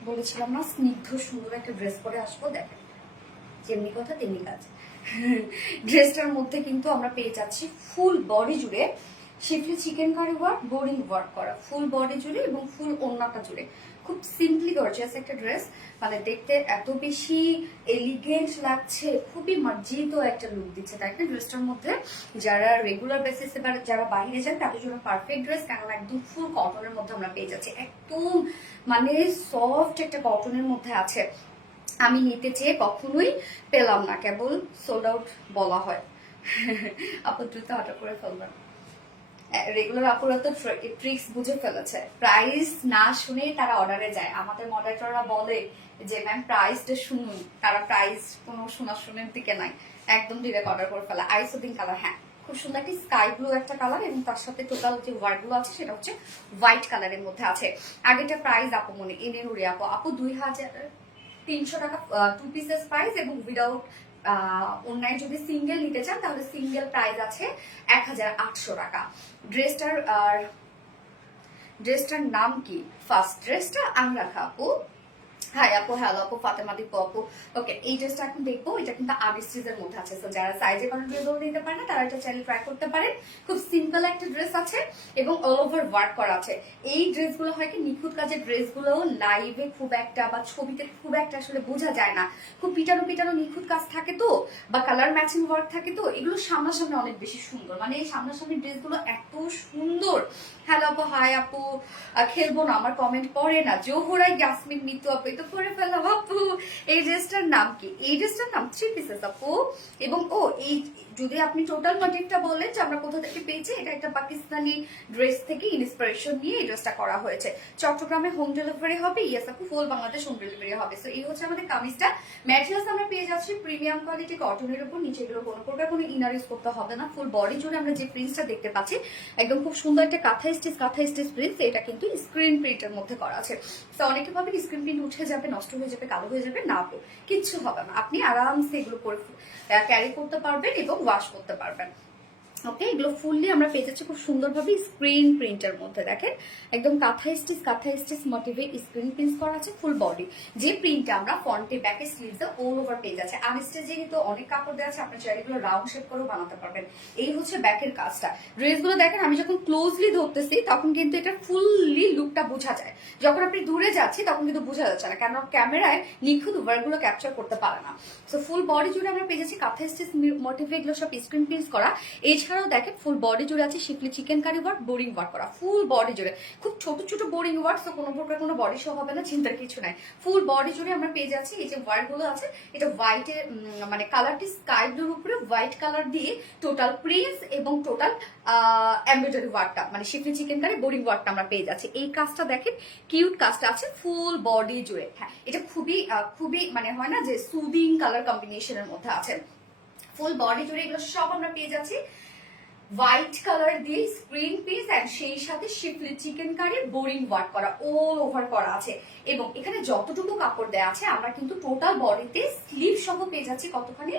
বলেছিলাম না স্নিগ্ধ সুন্দর একটা ড্রেস পরে আসবো। দেখেন যেমনি কথা তেমনি কাজ। ড্রেসটার মধ্যে কিন্তু আমরা পেয়ে যাচ্ছি ফুল বডি জুড়ে schiffli chikankari work, boring work করা, ফুল বডি জুড়ে এবং ফুল ওড়নাটা জুড়ে খুব সিম্পলি গর্জিয়াস একটা ড্রেস। মানে দেখতে এত বেশি এলিগেন্ট লাগছে, খুবই মার্জিত একটা লুক দিচ্ছে তাই না ড্রেসটার মধ্যে। যারা রেগুলার বেসিসে বা যারা বাইরে যান তাদের জন্য পারফেক্ট ড্রেস, কারণ একদম ফুল কটনের মধ্যে আমরা পেয়ে যাচ্ছি। একদম মানে সফট একটা কটনের মধ্যে আছে। আমি নিতে চেয়ে কখনোই পেলাম না, কেবল সোল্ড আউট বলা হয়। আপু দ্রুত অর্ডার করে ফেলবেন। রেগুলার আপুরা তো ট্রিক্স বুঝে ফেলেছে, প্রাইস না শুনে তারা অর্ডারে যায়। আমাদের মডারেটররা বলে যে ম্যাম প্রাইসটা শুনুন, তারা প্রাইস কোনো শোনার দিকে নাই, একদম ডিরেক্ট অর্ডার করে ফেলা। আইসোদিন কালার, হ্যাঁ খুব সুন্দর একটি স্কাই ব্লু একটা কালার এবং তার সাথে টোটাল যে ওয়ার্ক গুলো আছে সেটা হচ্ছে হোয়াইট কালারের মধ্যে আছে। আগেটা প্রাইস আপু মনে এনে নুরি আপু, আপু 2300 টাকা 2 পিসেস প্রাইস এবং উইদাউট অনলাইন যদি সিঙ্গেল নিতে চান তাহলে সিঙ্গেল প্রাইস আছে 1800 টাকা। ড্রেসটার নাম কি? ফার্স্ট ড্রেসটা আংরাখা আপু। হাই আপু, হ্যালো আপু, ফাতেমা দীপু আপু। ওকে, এই ড্রেসটা এখন দেখবো। এটা কিন্তু আগে সিজের মধ্যে আছে, তো যারা সাইজে কন্ট্রোল নিতে পারে না তারা এটা চাইলে ট্রাই করতে পারেন। খুব সিম্পল একটা ড্রেস আছে এবং অল ওভার ওয়ার্ক করা আছে। এই ড্রেসগুলো হয় কি নিখুঁত কাজের ড্রেসগুলো লাইভে খুব একটা বা ছবিতে খুব একটা আসলে বোঝা যায় না, খুব পিটানো পিটানো নিখুঁত কাজ থাকে তো, বা কালার ম্যাচিং ওয়ার্ক থাকে তো, এগুলো সামনাসামনি অনেক বেশি সুন্দর। মানে এই সামনাসামনি ড্রেসগুলো এত সুন্দর। হ্যালো আপু, হাই আপু। খেলবো না, আমার কমেন্ট পড়ে না। জোহরাই ইয়াসমিন মিতু আপু, তো পরে ফেললাম আপু। এই ড্রেসটার নাম কি? এই ড্রেসটার নাম 3 পিসেস আপু। এবং ও এই যদি আপনি টোটাল মোটিভটা বলেন যে আমরা কোথা থেকে পেয়েছি, এটা একটা পাকিস্তানি ড্রেস থেকে ইন্সপিরেশন নিয়ে এই ড্রেসটা করা হয়েছে। চট্টগ্রামে হোম ডেলিভারি হবে, ইয়েস আপু, ফুল বাংলাদেশ হোম ডেলিভারি হবে। সো এই হচ্ছে আমাদের কামিজটা। ম্যাটেরিয়ালস আমরা পেয়ে যাচ্ছি প্রিমিয়াম কোয়ালিটি কটনের উপর, নিচে এগুলো কোনো প্রকার কোনো ইনার ইউজ করতে হবে না। ফুল বডি জুড়ে আমরা যে প্রিন্টসটা দেখতে পাচ্ছি একদম খুব সুন্দর একটা কাঁথা স্টিচ প্রিন্টস, এটা কিন্তু স্ক্রিন প্রিন্টের মধ্যে করা আছে। তো অনেকে ভাবে স্ক্রিন প্রিন্ট উঠে যাবে, নষ্ট হয়ে যাবে, কালো হয়ে যাবে, না আপু কিচ্ছু হবে না, আপনি আরামসে এগুলো করে ক্যারি করতে পারবেন এবং ওয়াশ করতে পারবেন। ওকে, এগুলো ফুললি আমরা পেয়ে যাচ্ছি খুব সুন্দরভাবে স্ক্রিন প্রিন্টের মধ্যে। দেখেন একদম কাঁথা স্টিচ মোটিভে স্ক্রিন প্রিন্ট করা আছে ফুল বডি। যে প্রিন্টটা আমরা ফ্রন্টে ব্যাকে স্লিভসে অল ওভার পেয়ে যাচ্ছে। আনস্টেজ যেহেতু অনেক কাপড় দেওয়া আছে, আপনার চাইলে এগুলো রাউন্ড শেপ করেও বানাতে পারবেন। এই হচ্ছে ব্যাকের কাজটা। ড্রেসগুলো দেখেন আমি যখন ক্লোজলি ধরতেছি তখন কিন্তু এটা ফুললি লুকটা বোঝা যায়, যখন আপনি দূরে যাচ্ছি তখন কিন্তু বোঝা যাচ্ছে না, কেন ক্যামেরায় নিখুঁত ওয়ার্কগুলো ক্যাপচার করতে পারে না। সো ফুল বডি জুড়ে আমরা পেয়ে যাচ্ছি কাঁথা স্টিচ মোটিভে এগুলো সব স্ক্রিন প্রিন্ট করা। এছাড়াও দেখেন ফুল বডি জুড়ে আছে schiffli chikankari work, boring work করা ফুল বডি জুড়ে, খুব ছোট ছোট বোরিং ওয়ার্ক, তো কোনো প্রকার কোনো বডি শো হবে না, চিন্তার কিছু নাই। ফুল বডি জুড়ে আমরা পেয়ে যাচ্ছি এই যে ওয়ার্ক গুলো আছে, এটা হোয়াইটের মানে কালারটি স্কাই ব্লুর উপরে হোয়াইট কালার দিয়ে টোটাল প্রিন্টস এবং টোটাল এমব্রয়ডারি ওয়ার্কটা মানে শিফলি চিকেন কারি বোরিং ওয়ার্কটা আমরা পেয়ে যাচ্ছি। এই কাজটা দেখেন কিউট কাজটা আছে ফুল বডি জুড়ে। হ্যাঁ, এটা খুবই খুবই মানে হয় না যে সুদিং কালার কম্বিনেশনের মধ্যে আছে। ফুল বডি জুড়ে এগুলো সব আমরা পেয়ে যাচ্ছি হোয়াইট কালার দিয়ে স্ক্রিন পিস এন্ড সেই সাথে শিফলি চিকেন কারি বোরিং ওয়ার্ক করা অল ওভার করা আছে। এবং এখানে যতটুকু কাপড় দেওয়া আছে আমরা কিন্তু টোটাল বডিতে স্লিভ সহ পেয়ে যাচ্ছি কতখানি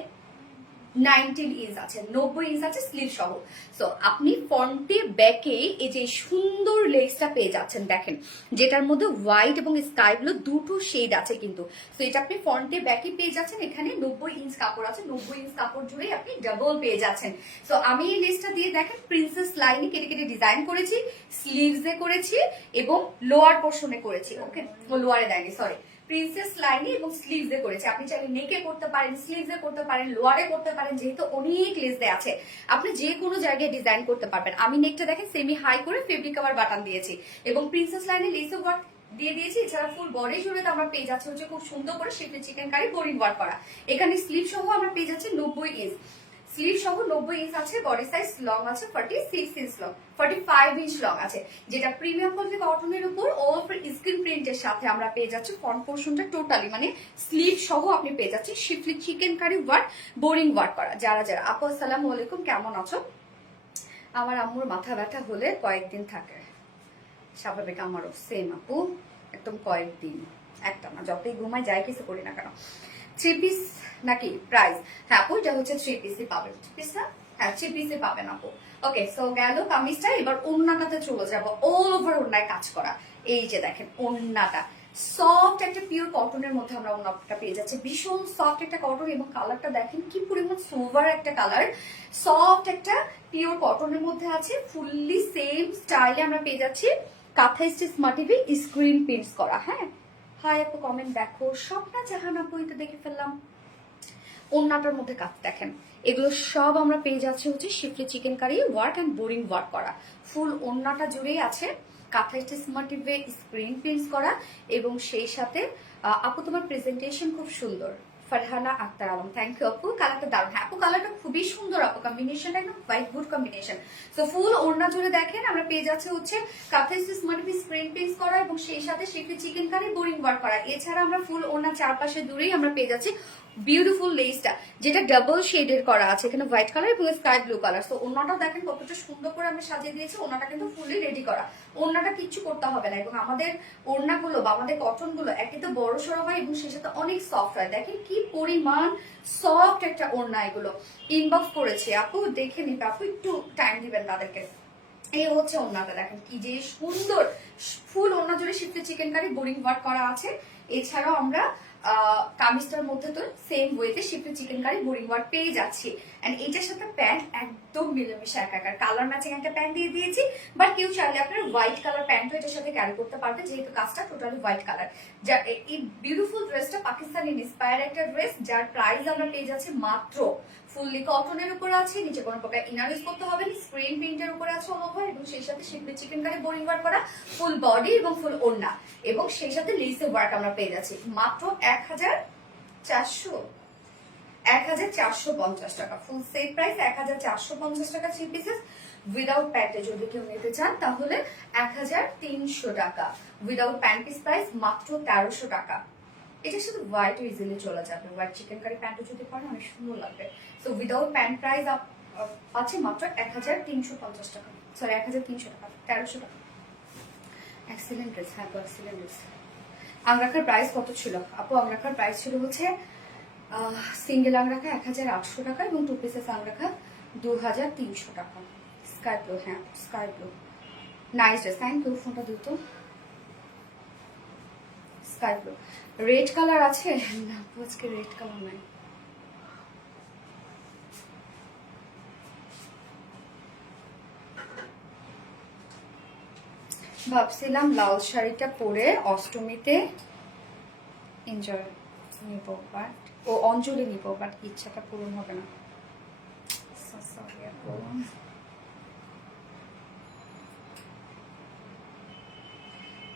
19 ইঞ্চ আছে, 90 ইঞ্চ আছে স্লিভ সহ। সো আপনি ফ্রন্টে ব্যাকে এই যে সুন্দর লেসটা পেয়ে যাচ্ছেন দেখেন, যেটার মধ্যে হোয়াইট এবং স্কাই ব্লু দুটো শেড আছে কিন্তু। সো এটা আপনি ফ্রন্টে ব্যাকে পেয়ে যাচ্ছেন। এখানে 90 ইঞ্চ কাপড় আছে, 90 ইঞ্চ কাপড় জুড়ে আপনি ডাবল পেয়ে যাচ্ছেন। সো আমি এই লেসটা দিয়ে দেখেন প্রিন্সেস লাইনে কেটে কেটে ডিজাইন করেছি, স্লিভসে করেছি এবং লোয়ার পোর্শনে করেছি। ওকে, লোয়ারে দেয়নি, সরি, প্রিন্সেস লাইনে এবং স্লিভসে করেছে। আপনি চাইলে নেকে করতে পারেন, স্লিভসে করতে পারেন, লোয়ারে করতে পারেন, যেহেতু অনেক লেস দেয়া আছে আপনি যে কোনো জায়গায় ডিজাইন করতে পারবেন। আমি নেকটা দেখেন সেমি হাই করে ফেব্রিক কভার বাটন দিয়েছি এবং প্রিন্সেস লাইনে লেসও ওয়ার্ক দিয়ে দিয়েছি। এছাড়া ফুল বডি জুড়ে আমরা পেয়ে যাচ্ছি হচ্ছে খুব সুন্দর করে শিফলি চিকেন কারি বোরিং ওয়ার্ক করা। এখানে স্লিভ সহ আমরা পেয়ে যাচ্ছি 90 ইঞ্চ, স্লিভ সহ 90 ইঞ্চ আছে, বডি সাইজ লং আছে 46 ইঞ্চ লং, 45 ইঞ্চ লং আছে, যেটা প্রিমিয়াম কোয়ালিটি কটনের উপর ওভার স্ক্রিন প্রিন্টের সাথে আমরা পেয়ে যাচ্ছি ফ্রন্ট পোর্শনটা টোটালি মানে স্লিভ সহ আপনি পেয়ে যাচ্ছি schiffli chikankari work boring work করা। যারা যারা আপু আসসালামু আলাইকুম, কেমন আছো? আমার আম্মুর মাথা ব্যথা হলে কয়েকদিন থাকে, স্বাভাবিক, আমারও সেম আপু, একদম কয়েকদিন, একটা না, যতই ঘুমাই যাই কিছু করি না কেন। 3 পিস নাকি প্রাইস? হ্যাঁ আপু, এটা হচ্ছে 3 পিসই পাবেন। 3 পিস না? হ্যাঁ 3 পিসই পাবেন আপু। ওকে, সো গেল কামিজটা। এবার ওড়নাটাতে চলে যাব, অল ওভার ওড়নায় কাজ করা। এই যে দেখেন ওড়নাটা সফট একটা পিওর কটনের মধ্যে আমরা ওড়নাটা পেয়ে যাচ্ছি, ভীষণ সফট একটা কটন এবং কালারটা দেখেন কি পরিমাণ সোভার একটা কালার, সফট একটা পিওর কটনের মধ্যে আছে। ফুললি সেম স্টাইলে আমরা পেয়ে যাচ্ছি কাঁথা স্টিচ মোটিভে স্ক্রিন প্রিন্টস করা। হ্যাঁ, হাই আপু কমেন্ট দেখো, স্বপ্না জাহান আপু এটা দেখে ফেললাম। ওড়নাটার মধ্যে কাজ দেখেন, এগুলো সব আমরা পেয়ে যাচ্ছি হচ্ছে schiffli chikankari work and boring work করা। ফুল ওড়নাটা জুড়েই আছে কাঁথা স্টিচ মোটিভে স্ক্রিন প্রিন্টস করা এবং সেই সাথে আপু তোমার প্রেজেন্টেশন খুব সুন্দর। ফারহানা আক্তার আলম, থ্যাংক ইউ আপু, কালারটা দারুণ। হ্যাঁ আপু, কালারটা খুবই সুন্দর আপু, কম্বিনেশনটা একদম white good combination. So full ওড়না জুড়ে দেখেন আমরা পেয়ে যাচ্ছে হচ্ছে কাঁথা স্টিচ মোটিভে স্ক্রিন প্রিন্টস করা এবং সেই সাথে শিফলি চিকেন কারি বোরিং ওয়ার্ক করা। এছাড়া আমরা ফুল ওড়না চারপাশে দূরেই আমরা পেয়ে যাচ্ছি বিউটিফুল লেসটা, যেটা ডাবল শেডের করা আছে, এখানে হোয়াইট কালার এবং স্কাই ব্লু কালার। তো ওড়নাটা দেখেন কতটা সুন্দর করে আমি সাজিয়ে দিয়েছি। ওড়নাটা কিন্তু ফুললি রেডি করা, ওড়নাটা কিচ্ছু করতে হবে না। এবং আমাদের ওড়নাগুলো বা আমাদের কটন গুলো একে তো বড় সড়ো হয় এবং সেই সাথে অনেক সফট হয়। দেখেন কি পরিমাণ সফট একটা ওড়না। এগুলো ইনবক্স করেছে আপু, দেখে নিবে আপু, একটু টাইম দিবেন তাদেরকে। এই হচ্ছে ওড়নাটা দেখেন কি যে সুন্দর, ফুল ওড়না জুড়ে schiffli chicken curry boring work করা আছে। এছাড়াও আমরা কামিজটার মধ্যে তো সেম ওয়েতে শিফলি চিকেন কারি বোরিং ওয়ার্ক পেয়ে যাচ্ছি। এন্ড এটার সাথে প্যান্ট একদম মিলেমিশে একাকার, কালার ম্যাচিং একটা প্যান্ট দিয়ে দিয়েছি। বাট কেউ চাইলে আপনার হোয়াইট কালার প্যান্টও এটার সাথে ক্যারি করতে পারবে, যেহেতু কাজটা টোটালি হোয়াইট কালার। যা এই বিউটিফুল ড্রেসটা পাকিস্তানি ইন্সপায়ার একটা ড্রেস, যার প্রাইস আমরা পেয়ে যাচ্ছি মাত্র, ফুললি কটনের উপরে আছে, নিচে কোনো প্রকার ইনার ইউজ করতে হবে না, স্ক্রিন প্রিন্টের উপরে আছে অল ওভার এবং সেই সাথে শিফলি চিকেন কারি বোরিং ওয়ার্ক করা ফুল বডি এবং ফুল ওড়না এবং সেই সাথে লেসে ওয়ার্ক আমরা পেয়ে যাচ্ছি মাত্র 1400 1450 টাকা, ফুল সেট প্রাইস 1450 টাকা 3 পিসেস। উইদাউট প্যান্টে যদি কেউ নিতে চান তাহলে 1300 টাকা। উইদাউট প্যান্ট পিস প্রাইস মাত্র 1300 টাকা। এটা শুধু হোয়াইট ইজিলি চলে যাবে, হোয়াইট চিকেন কারি প্যান্টও যদি পরেন অনেক সুন্দর লাগবে। সো উইদাউট প্যান্ট প্রাইস আছে মাত্র 1350 টাকা, সরি 1300 টাকা, 1300 টাকা। এক্সিলেন্ট ড্রেস, হ্যাঁ এক্সিলেন্ট ড্রেস। আংরাখার প্রাইস কত ছিল আপু? আংরাখার প্রাইস ছিল হচ্ছে সিঙ্গেল আংরাখা 1800 টাকা এবং 2 পিসেস আংরাখা 2300 টাকা। স্কাই ব্লু, হ্যাঁ sky blue, nice dress, thank you. ফোনটা দিত স্কাই ব্লু। রেড কালার আছে না আজকে? রেড কালার নাই। ভাবছিলাম লাল শাড়িটা পরে অষ্টমীতে এনজয় নিব, বাট ও অঞ্জলি নিব, বাট ইচ্ছাটা পূরণ হবে না।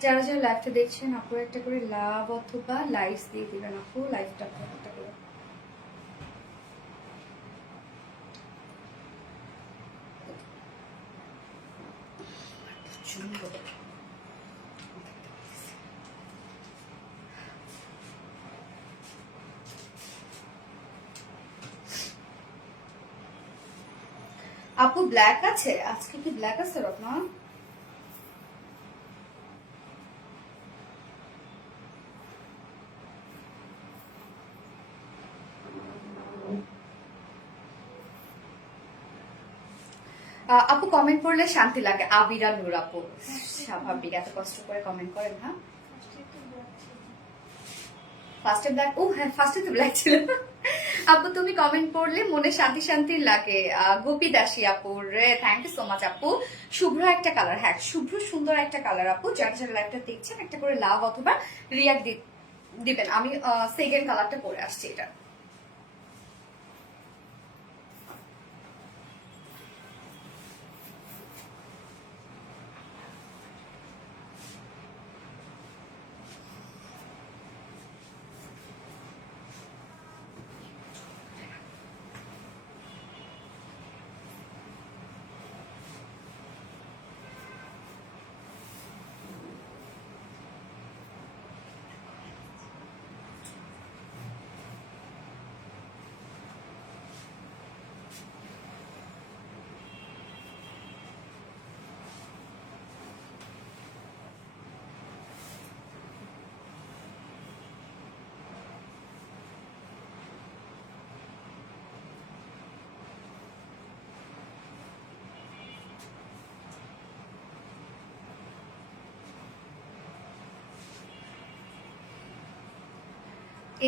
যারা যারা লাইভটা দেখছেন আপু একটা করে লাভ অথবা লাইকস দিয়ে দিবেন আপু, লাইভটা একটা করে। আপু ব্ল্যাক আছে আজকে? কি ব্ল্যাক আছে আপনার? আপু কমেন্ট পড়লে শান্তি লাগে। আবিরা নূর আপু, স্বাভাবিক, এত কষ্ট করে কমেন্ট করেন। হ্যাঁ ফার্স্টে ব্ল্যাক, ও হ্যাঁ ফার্স্টে তো ব্ল্যাক ছিল। আপু তুমি কমেন্ট পড়লে মনে শান্তি শান্তি লাগে। গোপী দাসী আপু রে, থ্যাংক ইউ সো মাচ আপু। শুভ্র একটা কালার, হ্যাঁ শুভ্র সুন্দর একটা কালার আপু। যারা যারা লাইভটা দেখছেন একটা করে লাভ অথবা রিয়াক্ট দিবেন। আমি সেকেন্ড কালারটা পরে আসছি এটা।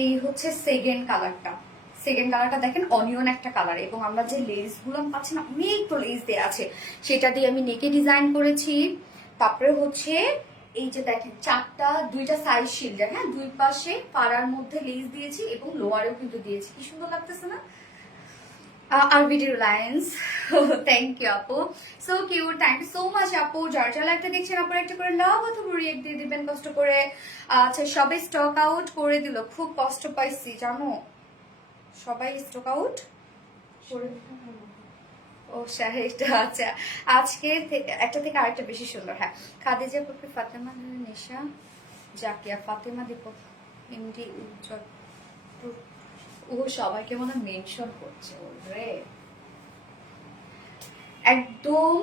এই হচ্ছে সেকেন্ড কালারটা। সেকেন্ড কালারটা দেখেন অনিয়ন একটা কালার, এবং আমরা যে লেস গুলো পাচ্ছি না, অনেক তো লেস দেওয়া আছে, সেটা দিয়ে আমি নেকে ডিজাইন করেছি। তারপরে হচ্ছে এই যে দেখেন দুইটা সাইজ শিল্ডার, হ্যাঁ দুই পাশে পাড়ার মধ্যে লেস দিয়েছি এবং লোয়ারেও কিন্তু দিয়েছি। কি সুন্দর লাগতেছে না? আরবিডি রিলায়েন্স, থ্যাংক ইউ আপু, so cute, thank you so much আপু। যার যারা একটা দেখছেন আপু একটা করে লাভ অথবা রিয়েক্ট দিয়ে দিবেন কষ্ট করে। আচ্ছা সবে স্টক আউট করে দিল, খুব কষ্ট পাইছি জানো, সবাই স্টক আউট করে। ও শাড়িটা আচ্ছা, আজকে একটা থেকে আরেকটা বেশি সুন্দর। হ্যাঁ খাদিজা কপি, ফাতেমা নেশা, জাকিয়া, ফাতেমা দীপক, এমডি উজ্জ্বল, ও সবাইকে মনে মেনশন করছে ওরে। একদম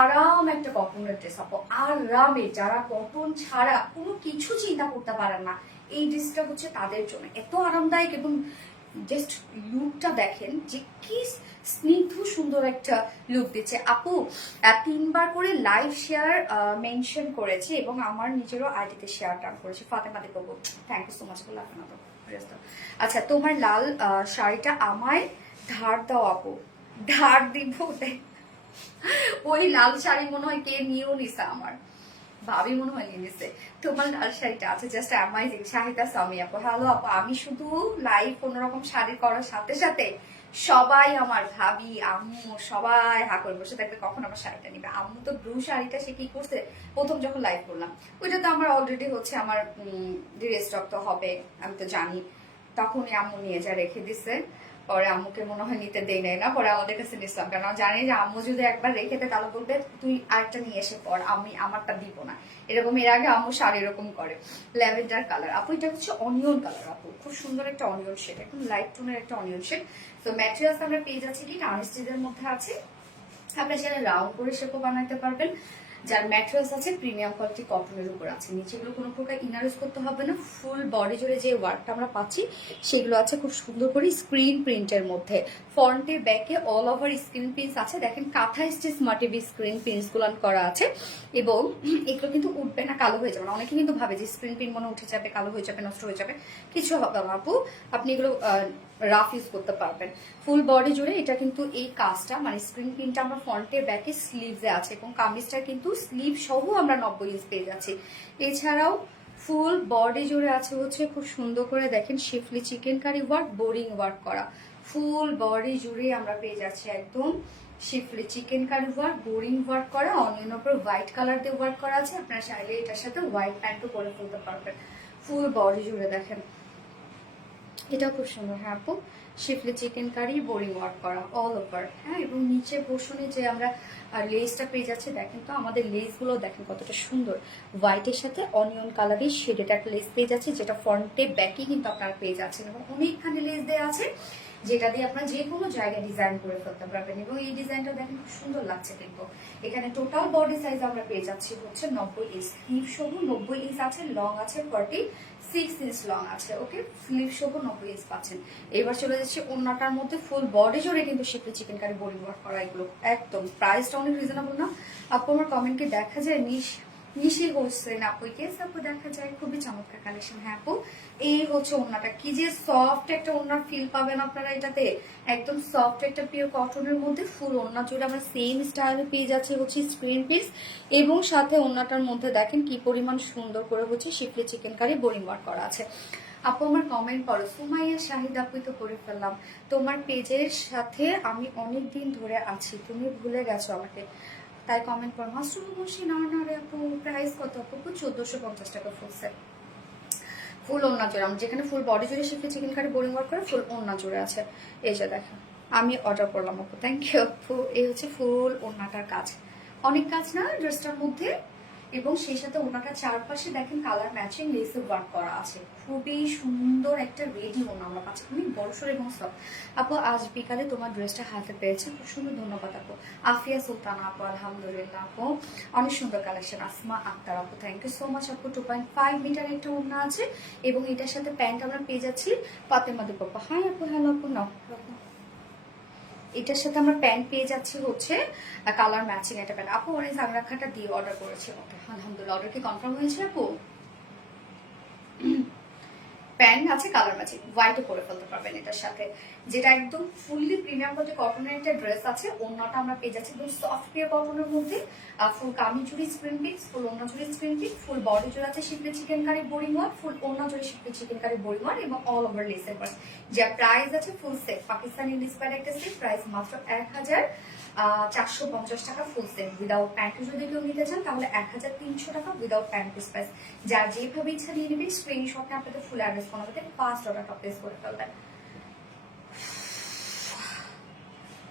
আরাম একটা কটনের ড্রেস আপু, আরামে, যারা কটন ছাড়া কোনো কিছু চিন্তা করতে পারেন না, এই ড্রেসটা হচ্ছে তাদের জন্য। এত আরামদায়ক এবং জাস্ট লুকটা দেখেন যে কি স্নিগ্ধ সুন্দর একটা লুক দিচ্ছে আপু। 3বার করে লাইভ শেয়ার মেনশন করেছি এবং আমার নিজেরও আইডিতে শেয়ার টান করেছি। Fatema Deepak, thank you so much বলে আপনাদের। আচ্ছা তোমার লাল শাড়িটা আমায় ধার দাও আপু। ধার দিব? ওই লাল শাড়ি মনে হয় কে নিয়েও নিছে, আমার ভাবি মনে হয় নিয়ে নিছে। তোমার লাল শাড়িটা আছে জাস্ট অ্যামাইজিং। শাহিদা সামি আপু, হ্যালো আপু। আমি শুধু লাইভ কোনোরকম শাড়ি করার সাথে সাথে সবাই আমার ভাবি আম্মু সবাই হাকল বসে থাকবে কখন আমার শাড়িটা নিবে। আম্মু তো ব্লু শাড়িটা সে কি করছে প্রথম যখন লাইভ করলাম, ওইটা তো আমার অলরেডি হচ্ছে আমার রিস্টক তো হবে, আমি তো জানি। তখনই আম্মু নিয়ে যা রেখে দিছে। পরে আম্মুকে মনে হয় নিতে দেই নাই না, পরে আমাদের কাছে নিছিলাম, কারণ জানি যে আম্মু যদি একবার রেখে দেয় তাহলে বলবে তুই আরেকটা নিয়ে এসে পর, আমি আমারটা দিব না। এরকম এর আগে আম্মু শাড়ি এরকম করে। ল্যাভেন্ডার কালার আপু, এটা হচ্ছে অনিয়ন কালার আপু, খুব সুন্দর একটা অনিয়ন শেড, একদম লাইট টোনের একটা অনিয়ন শেড। তো ম্যাটেরিয়ালস আমরা পেয়ে যাচ্ছি কি আনস্টিচের মধ্যে আছে। আপনি চাইলে রাউন্ড করে শেপও বানাতে পারবেন। যার ম্যাটেরিয়ালস আছে প্রিমিয়াম কোয়ালিটি কটনের উপর আছে, নিচেগুলো কোনো প্রকার ইনার ইউজ করতে হবে না। ফুল বডি জুড়ে যে ওয়ার্কটা আমরা পাচ্ছি সেগুলো আছে খুব সুন্দর করে স্ক্রিন প্রিন্টের মধ্যে। ফ্রন্টে ব্যাকে অল ওভার স্ক্রিন প্রিন্টস আছে, দেখেন কাঁথা স্টিচ মাটিভি স্ক্রিন প্রিন্টস গুলো করা আছে। এবং এগুলো কিন্তু উঠবে না, কালো হয়ে যাবে না। অনেকে কিন্তু ভাবে যে স্ক্রিন প্রিন্ট মনে উঠে যাবে, কালো হয়ে যাবে, নষ্ট হয়ে যাবে, কিছু হবে না আপু। আপনি এগুলো রাফ ইউজ করতে পারবেন। ফুল বডি জুড়ে এটা কিন্তু এই কাজটা মানে স্ক্রিন প্রিন্টটা আমরা ফ্রন্টে ব্যাকে স্লিভসে আছে, এবং কামিজটা কিন্তু স্লিভ সহ আমরা 90 ইঞ্চ পেয়ে যাচ্ছি। এছাড়াও ফুল বডি জুড়ে আছে হচ্ছে খুব সুন্দর করে দেখেন schiffli chikankari work, boring work করা। ফুল বডি জুড়ে আমরা পেয়ে যাচ্ছি একদম schiffli chikankari work, boring work করা, অনিয়ন উপর হোয়াইট কালার দিয়ে ওয়ার্ক করা আছে। আপনারা চাইলে এটার সাথে হোয়াইট প্যান্টও পরে ফেলতে পারবেন। ফুল বডি জুড়ে দেখেন এটাও খুব সুন্দর। হ্যাঁ আপু, শিফলি চিকেন কারি বোরিং ওয়ার্ক করা অল ওভার। হ্যাঁ, এবং নিচে পোর্শনে যে আমরা লেসটা পেয়ে যাচ্ছে, দেখেন তো আমাদের লেসগুলো দেখেন কতটা সুন্দর, হোয়াইটের সাথে অনিয়ন কালারের শেডেড একটা লেস পেয়ে যাচ্ছে, যেটা ফ্রন্টে ব্যাকে কিন্তু আপনারা পেয়ে যাচ্ছেন। এবং অনেকখানি লেস দেওয়া আছে যেটা দিয়ে আপনারা যে কোনো জায়গায় ডিজাইন করে ফেলতে পারবেন। এবং এই ডিজাইনটা দেখেন খুব সুন্দর লাগছে। কিন্তু এখানে টোটাল বডি সাইজ আমরা পেয়ে যাচ্ছি হচ্ছে 90 ইঞ্চ, স্লিভ সহ 90 ইঞ্চ আছে, লং আছে 46 ইঞ্চ লং আছে। ওকে, স্লিভ সহ 90 ইঞ্চ পাচ্ছেন। এবার চলে যাচ্ছে ওন্নাটার মধ্যে ফুল বডি জুড়ে কিন্তু শিফলি চিকেন কারি বোরিং ওয়ার্ক করা। এগুলো একদম প্রাইসটা অনেক রিজনেবল না আপু? আমার কমেন্টকে দেখা যায় নিশি হোসেন আপু, কেস আপু দেখা যায় খুবই চমৎকার কালেকশন। হ্যাঁ আপু, এই হচ্ছে ওন্নাটা, কি যে সফট একটা ওন্নার ফিল পাবেন আপনারা এটাতে। একদম সফট একটা পিওর কটনের মধ্যে ফুল ওন্না জুড়ে আমরা সেম স্টাইলে পেয়ে যাচ্ছি হচ্ছে স্ক্রিন পিস, এবং সাথে ওন্নাটার মধ্যে দেখেন কি পরিমাণ সুন্দর করে হচ্ছে schiffli chicken curry boring work করা আছে। আপু আমার কমেন্ট করো, সুমাইয়া শাহিদ আপু তো করে ফেললাম, তোমার পেজের সাথে আমি অনেক দিন ধরে আছি, তুমি ভুলে গেছো আমাকে, তাই কমেন্ট করো। মাস্টার খুশি না না রে আপু, প্রাইস কত আপু? 1450 টাকা ফুল সেট, ফুল ওন্না জোড়া, যেখানে ফুল বডি জুড়ে শিখে চিকেন কারি বোরিং ওয়ার্ক করে ফুল ওন্না জুড়ে আছে। এই যে দেখেন আমি অর্ডার করলাম আপু, থ্যাংক ইউ আপু। এই হচ্ছে ফুল ওন্নাটার কাজ, অনেক কাজ না ড্রেসটার মধ্যে, এবং সেই সাথে ওনাটার চারপাশে দেখেন কালার ম্যাচিং লেসে ওয়ার্ক করা আছে। খুবই সুন্দর একটা রেডি ওনা আমরা পাচ্ছি, খুবই বড়সড় এবং সফট। আপু আজ বিকালে তোমার ড্রেসটা হাতে পেয়েছি, খুব সুন্দর, ধন্যবাদ আপু। আফিয়া সুলতানা আপু, আলহামদুলিল্লাহ আপু, অনেক সুন্দর কালেকশন। আসমা আক্তার আপু, থ্যাংক ইউ সো মাচ আপু। 2.5 মিটার একটা ওনা আছে, এবং এটার সাথে প্যান্ট আমরা পেয়ে যাচ্ছি ফাতেমা দুপাপা। হাই আপু, হ্যালো আপু, নাও। এটার সাথে আমরা প্যান্ট পেয়ে যাচ্ছি হচ্ছে কালার ম্যাচিং একটা প্যান্ট। আপু অনেক জাংরাখাটা দিয়ে অর্ডার করেছে, ওকে আলহামদুলিল্লাহ। অর্ডার কি কনফার্ম হয়েছে আপু? প্যান্ট আছে কালার ম্যাচিং, হোয়াইটও করে ফেলতে পারবেন এটার সাথে, যেটা একদম ফুললি প্রিমিয়াম কোয়ালিটি কটনের একটা ড্রেস আছে। ওন্নাটা আমরা পেয়ে যাচ্ছি একদম সফট পিওর কটনের মধ্যে, ফুল কামি জুড়ি স্ক্রিন পিক্স, ফুল ওন্না জুড়ি স্ক্রিন পিক্স, ফুল বডি জুড়ে আছে schiffli chicken curry boring work, ফুল ওন্না জুড়ে schiffli chicken curry boring work, এবং অল ওভার লেসের ওয়ার্ক। যার প্রাইস আছে ফুল সেট পাকিস্তানি লিস্পার একটা সেট, প্রাইস মাত্র 1450 টাকা ফুল সেট। উইদাউট প্যান্ট যদি কেউ নিতে চান তাহলে 1300 টাকা উইদাউট প্যান্ট পিস প্রাইস। যার যেভাবে ইচ্ছা নিয়ে নেবেন, স্ক্রিনশটে আপনাদের ফুল অ্যাড্রেস বানাতে ফার্স্ট অর্ডারটা প্লেস করে ফেলবেন।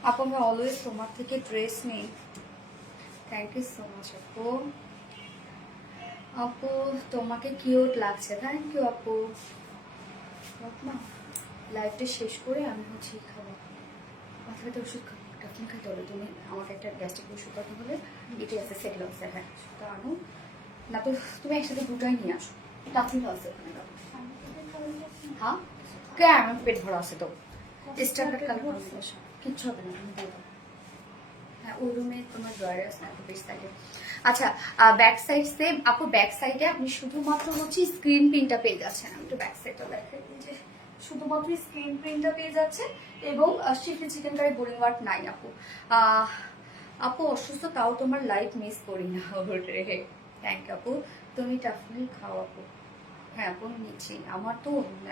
আপু আমি অলওয়েজ তোমার থেকে ড্রেস নেই, থ্যাংক ইউ সো মাচ আপু। আপু তোমাকে কিউট লাগছে, থ্যাংক ইউ আপু। না লাইফটা শেষ করে আমি হচ্ছে খাবো, মাথা ব্যথা ওষুধ খাবো, টাফিন খাইতে হবে। তুমি আমাকে একটা গ্যাস্ট্রিক ওষুধ কথা বলে এটি আছে সেগুলো আছে, হ্যাঁ সেটা আনো না তো, তুমি একসাথে দুটাই নিয়ে আসো। টাফিন আছে ওখানে দাও। হ্যাঁ কে আমার পেট ভরা আছে তো, স্ট্যান্ডার্ড কালার কম্বিনেশন, কিচ্ছু হবে না, তুমি দাও। হ্যাঁ ওই রুমে তোমার ড্রয়ার আছে না, বেশ থাকে। আচ্ছা ব্যাক সাইড সেম আপু, ব্যাক সাইডে আপনি শুধুমাত্র হচ্ছে স্ক্রিন প্রিন্টটা পেয়ে যাচ্ছেন। আমি একটু ব্যাক সাইডটা দেখাই যে শুধুমাত্র স্ক্রিন প্রিন্টটা পেয়ে যাচ্ছে, এবং শিফলি চিকেন কারি বোরিং ওয়ার্ক নাই আপু। আপু অসুস্থ তাও তোমার লাইফ মিস করি না রে, থ্যাংক আপু। তুমি টাফমিল খাও আপু? হ্যাঁ আপু নিচ্ছি, আমার তো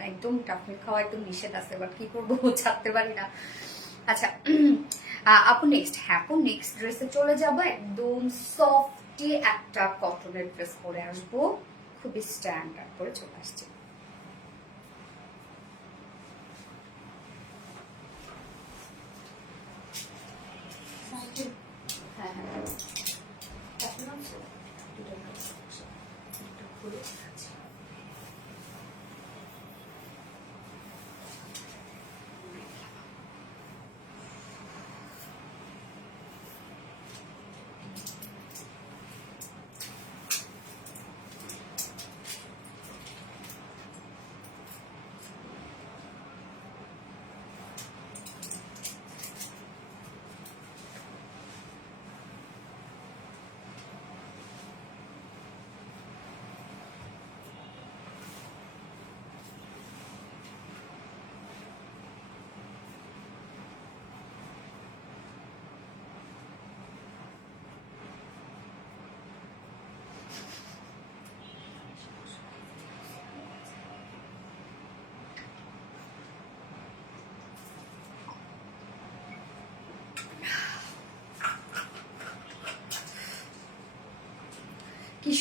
একদম টাফমিল খাওয়া একদম নিষেধ আছে, বাট কি করবো ছাড়তে পারি না। আচ্ছা আপু নেক্সট, হ্যাঁ আপু নেক্সট ড্রেসে চলে যাবো। একদম সফটি একটা কটনের ড্রেস পরে আসবো, খুবই স্ট্যান্ডার্ড করে চলে আসছে।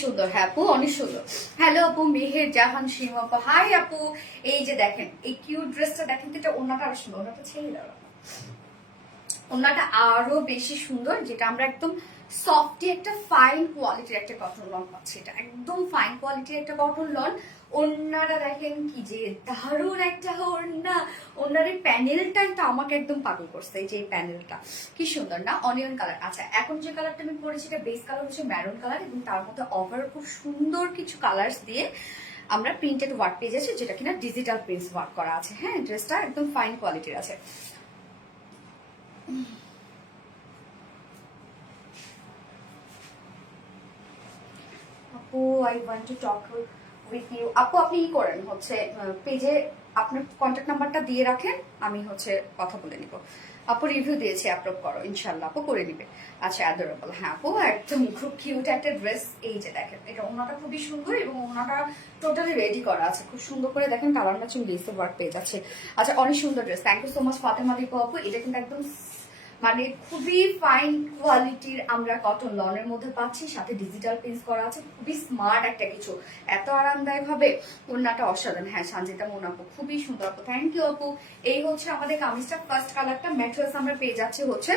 সুন্দর। হ্যাঁ আপু অনেক সুন্দর। হ্যালো আপু, মেহের জাহান সিম আপু, হাই আপু। এই যে দেখেন এই কিউট ড্রেসটা দেখেন তো, এটা ওনাটা আরো সুন্দর, ওনাটা ছেড়ে দাও, ওনাটা আরো বেশি সুন্দর, যেটা আমরা একদম সফটি একটা ফাইন কোয়ালিটির একটা কটন লন পাচ্ছি। এটা একদম ফাইন কোয়ালিটির একটা কটন লন। ওনারা দেখেন কি যে দারুণ একটা ওড়না। ওনার এই প্যানেলটা তো আমাকে একদম পাগল করছে। এই যে এই প্যানেলটা কি সুন্দর না, অনিয়ন কালার। আচ্ছা এখন যে কালারটা আমি পরেছি এটা বেস কালার হচ্ছে ম্যারুন কালার, এবং তার মধ্যে ওভার খুব সুন্দর কিছু কালার্স দিয়ে আমরা প্রিন্টেড ওয়ার্ক পেয়ে যাচ্ছি, যেটা কিনা ডিজিটাল প্রিন্ট ওয়ার্ক করা আছে। হ্যাঁ ড্রেসটা একদম ফাইন কোয়ালিটির আছে। আপু I want to talk with you. আপু আপনি কি করেন হচ্ছে পেজে আপনার কন্ট্যাক্ট নাম্বারটা দিয়ে রাখেন, আমি হচ্ছে কথা বলে নিব। আপু রিভিউ দিয়েছি, আপলোড করো, ইনশাল্লাহ আপু করে নিবে। আচ্ছা অ্যাডোরেবল। হ্যাঁ আপু একদম খুব কিউট একটা ড্রেস। এই যে দেখেন এটা ওনাটা খুবই সুন্দর, এবং ওনাটা টোটালি রেডি করা আছে খুব সুন্দর করে। দেখেন কালার ম্যাচিং লেসের ওয়ার্ক পেয়ে যাচ্ছে। আচ্ছা অনেক সুন্দর dress, thank you so much Fatema Dipu আপু। এটা কিন্তু একদম মানে খুবই ফাইন কোয়ালিটির আমরা কটন লনের মধ্যে পাচ্ছি, সাথে ডিজিটাল প্রিন্ট করা আছে, খুবই স্মার্ট একটা কিছু, এত আরামদায়ক হবে। ওড়নাটা অসাধারণ। হ্যাঁ সঞ্জিতা মন আপু খুবই সুন্দর আপু, থ্যাংক ইউ আপু। এই হচ্ছে আমাদের কামিজটা ফার্স্ট কালারটা, ম্যাটেরিয়ালস আমরা পেয়ে যাচ্ছি হচ্ছে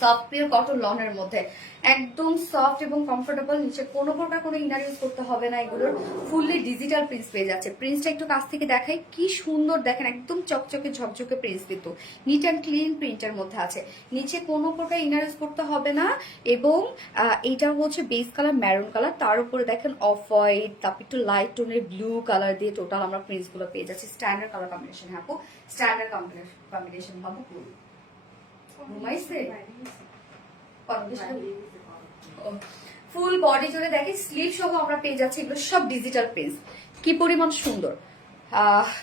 সফট পিওর কটন লনের মধ্যে, একদম সফট এবং কমফোর্টেবল। নিচে কোনো প্রকার কোনো ইনার ইউজ করতে হবে না, এগুলোর ফুললি ডিজিটাল প্রিন্টস পেয়ে যাচ্ছে। প্রিন্টসটা একটু কাছ থেকে দেখাই, কি সুন্দর দেখেন, একদম চকচকে ঝকঝকে প্রিন্টস, কিন্তু নিট অ্যান্ড ক্লিন প্রিন্টের মধ্যে আছে। নিচে কোনো প্রকার ইনার ইউজ করতে হবে না, এবং এইটা হচ্ছে বেস কালার ম্যারুন কালার, তার উপরে দেখেন অফ হোয়াইট, তারপর একটু লাইট টোনের ব্লু কালার দিয়ে টোটাল আমরা প্রিন্টস গুলো পেয়ে যাচ্ছি। Standard colour combination. হ্যাঁ আপু স্ট্যান্ডার্ড কম্বিনেশন বাবু ঘুমাইছে ফুল বডি জুড়ে দেখি স্লিভ সহ আমরা পেয়ে যাচ্ছি। এগুলো সব ডিজিটাল প্রিন্টস, কি পরিমাণ সুন্দর।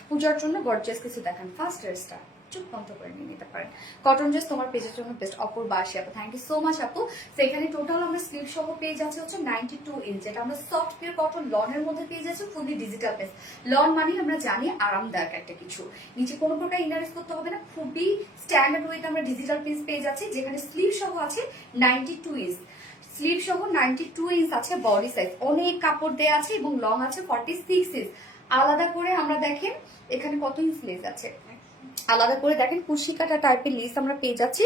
পূজার জন্য গর্জিয়াস কিছু দেখান। ফার্স্ট ড্রেসটা চুপ বন্ধ করে নিয়ে নিতে পারেন। কটন ড্রেস তোমার পেজের জন্য বেস্ট। অপূর্বা আসি আপু, থ্যাংক ইউ সো মাচ আপু। সেখানে টোটাল আমরা স্লিভ সহ পেয়ে যাচ্ছি হচ্ছে 92 ইঞ্চ, যেটা আমরা সফট পিওর কটন লনের মধ্যে পেয়ে যাচ্ছি, ফুলি ডিজিটাল প্রিন্ট। লন মানে আমরা জানি আরামদায়ক একটা কিছু, নিচে কোনো প্রকার ইনারেস করতে হবে না, খুবই স্ট্যান্ডার্ড ওয়েতে আমরা ডিজিটাল প্রিন্ট পেয়ে যাচ্ছি, যেখানে স্লিভ সহ আছে 92 ইঞ্চ। স্লিভ সহ 92 ইঞ্চ আছে, বডি সাইজ অনেক কাপড় দেয়া আছে, এবং লং আছে 46 ইঞ্চ। আলাদা করে আমরা দেখেন এখানে কত ইঞ্চ লেস আছে, আলাদা করে দেখেন কুশি কাটা টাইপের লেস আমরা পেয়ে যাচ্ছি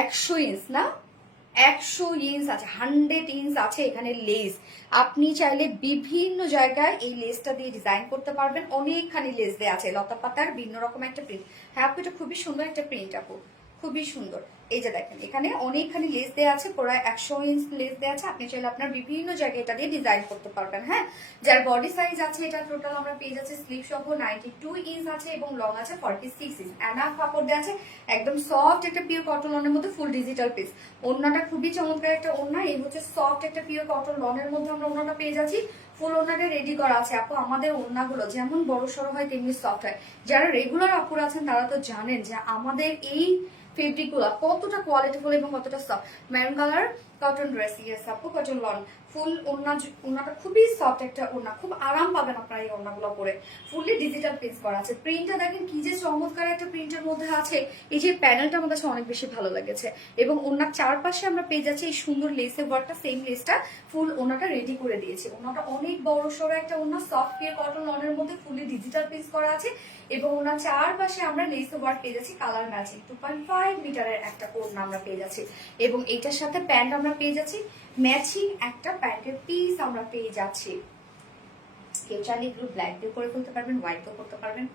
100 ইঞ্চ না, 100 ইঞ্চ আছে, 100 ইঞ্চ আছে এখানে লেস। আপনি চাইলে বিভিন্ন জায়গায় এই লেসটা দিয়ে ডিজাইন করতে পারবেন, অনেকখানি লেস দেওয়া আছে, লতা পাতার ভিন্ন রকম একটা প্রিন্ট। হ্যাঁ আপু এটা খুবই সুন্দর একটা প্রিন্ট আপু, খুবই সুন্দর। এই যে দেখেন এখানে অনেকখানি লেস দেওয়া আছে, প্রায় 100 ইঞ্চ লেস দেওয়া আছে, আপনি চাইলে আপনার বিভিন্ন জায়গায় এটা দিয়ে ডিজাইন করতে পারবেন। হ্যাঁ যার বডি সাইজ আছে এটা টোটাল আমরা পেয়ে যাচ্ছি স্লিভ সহ 92 ইঞ্চ আছে, এবং লং আছে 46 ইঞ্চ। এনাফ কাপড় দেওয়া আছে, একদম সফট একটা পিওর কটন লনের মধ্যে ফুল ডিজিটাল পিস। ওড়নাটা খুবই চমৎকার একটা ওড়না, এই হচ্ছে সফট একটা পিওর কটন লনের মধ্যে আমরা ওড়নাটা পেয়ে যাচ্ছি। ফুল ওড়নাটা রেডি করা আছে আপু। আমাদের ওড়নাগুলো যেমন বড় সড়ো হয় তেমনি সফট হয়। যারা রেগুলার আপুর আছেন তারা তো জানেন যে আমাদের এই ফেব্রিক গুলা কতটা কোয়ালিটিফুল এবং কতটা soft. Maroon colour cotton dress, yes আপু কটন লন, ফুল ওড়নাটা খুবই সফট একটা ওড়না, খুব আরাম পাবেন আপনারা এই ওড়নাগুলো পরে। ফুললি ডিজিটাল প্রিন্ট করা আছে, প্রিন্টটা দেখেন কি যে চমৎকার একটা প্রিন্টের মধ্যে আছে। এই যে প্যানেলটা আমার কাছে অনেক বেশি ভালো লেগেছে, এবং ওড়নার চারপাশে আমরা পেয়ে যাচ্ছি এই সুন্দর লেসের ওয়ার্কটা, সেম লেসটা ফুল ওড়নাটা রেডি করে দিয়েছে। ওড়নাটা অনেক বড় সড়ো একটা ওড়না, সফট পিওর কটন লনের মধ্যে ফুললি ডিজিটাল প্রিন্ট করা আছে, এবং ওনার চারপাশে আমরা লেস ওয়ার্ক পেয়ে যাচ্ছি কালার ম্যাচিং। 2.5 মিটারের একটা ওড়না আমরা পেয়ে যাচ্ছি, এবং এইটার সাথে প্যান্ট আমরা পেয়ে যাচ্ছি ম্যাচিং একটা প্যান্টের পিস আমরা পেয়ে যাচ্ছি। কেউ চাইলে এগুলো ব্ল্যাক দিয়ে করে ফেলতে পারবেন, হোয়াইট দিয়ে করতে পারবেন।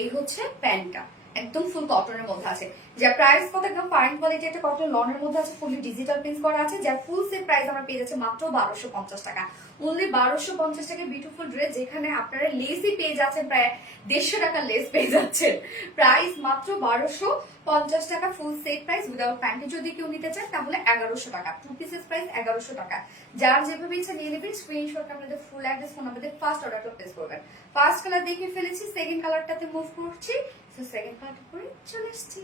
এই হচ্ছে প্যান্টটা, একদম ফুল কটনের মধ্যে আছে, যার প্রাইস কত একদম ফাইন কোয়ালিটি একটা কটন লনের মধ্যে আছে, ফুলি ডিজিটাল প্রিন্ট করা আছে, যার ফুল সেট প্রাইস আমরা পেয়ে যাচ্ছি মাত্র 1250 টাকা। অনলি 1250 টাকা বিউটিফুল ড্রেস, যেখানে আপনারা লেসই পেয়ে যাচ্ছেন প্রায় 150 টাকা লেস পেয়ে যাচ্ছেন। প্রাইস মাত্র 1250 টাকা ফুল সেট প্রাইস, উইদাউট প্যান্টে যদি কেউ নিতে চান তাহলে 1100 টাকা, 2 পিসেস প্রাইস 1100 টাকা। যার যেভাবে ইচ্ছা নিয়ে নেবেন, স্ক্রিনশট আপনাদের ফুল অ্যাড্রেস ফোন আমাদের ফার্স্ট অর্ডারটা প্লেস করবেন। ফার্স্ট কালার দেখে ফেলেছি, সেকেন্ড কালারটাতে মুভ করছি, তো সেকেন্ড কালারটা পরে চলে এসছি।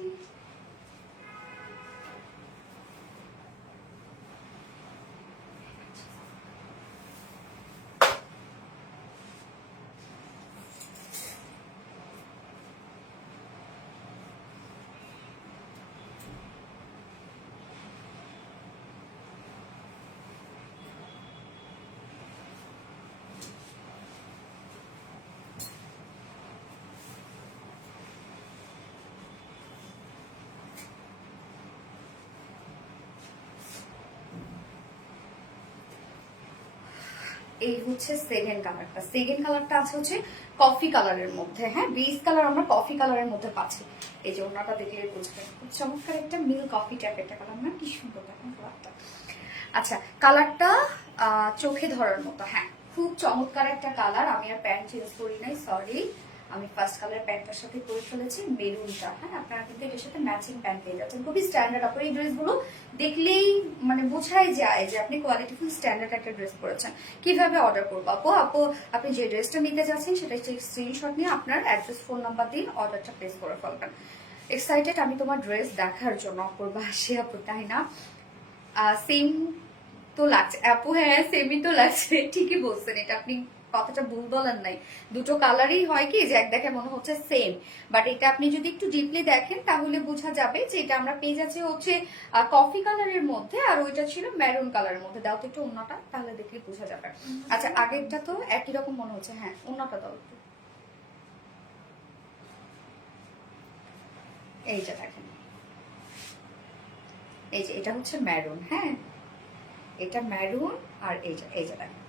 এই হচ্ছে সেকেন্ড কালারটা। সেকেন্ড কালারটা আছে হচ্ছে কফি কালারের মধ্যে, হ্যাঁ বেস কালার আমরা কফি কালারের মধ্যে পাচ্ছি। এই যে ওনাটা দেখলে বুঝবেন, খুব চমৎকার একটা মিল কফি টাইপের একটা কালার না, কি সুন্দর দেখেন কালারটা। আচ্ছা কালারটা চোখে ধরার মতো, হ্যাঁ খুব চমৎকার একটা কালার। আমি আর প্যান্ট চেঞ্জ করি নাই, সরি, আমি ফার্স্ট কালার প্যান্টটার সাথে পরে ফেলেছি মেরুনটা। হ্যাঁ আপনারা কিন্তু এটার সাথে ম্যাচিং প্যান্ট পেয়ে যাচ্ছেন, খুবই স্ট্যান্ডার্ড। আপনার এই ড্রেসগুলো দেখলেই মানে বোঝাই যায় যে আপনি কোয়ালিটিফুল স্ট্যান্ডার্ড একটা ড্রেস পরেছেন। কিভাবে অর্ডার করবো আপু? আপনি যে ড্রেসটা নিতে যাচ্ছেন সেটা স্ক্রিনশট নিয়ে আপনার অ্যাড্রেস ফোন নাম্বার দিন, অর্ডারটা প্লেস করে ফেলবেন। এক্সাইটেড আমি তোমার ড্রেস দেখার জন্য অপূর্বা হাসি আপু, তাই না? সেম তো লাগছে আপু, হ্যাঁ সেমই তো লাগছে, ঠিকই বলছেন, এটা আপনি কথাটা ভুল বলেন নাই। দুটো কালারই হয় কি যে এক দেখে মনে হচ্ছে সেম, বাট এটা আপনি যদি একটু ডিপলি দেখেন তাহলে বোঝা যাবে যে এটা আমরা পেয়ে যাচ্ছি হচ্ছে কফি কালারের মধ্যে, আর ওইটা ছিল মেরুন কালারের মধ্যে। দাও তো একটু অন্যটা, তাহলে দেখলে বোঝা যাবে। আচ্ছা আগেরটা তো একই রকম মনে হচ্ছে, হ্যাঁ অন্যটা দাও একটু। এইটা দেখেন, এই যে এটা হচ্ছে মেরুন, হ্যাঁ এটা মেরুন, আর এইটা দেখেন,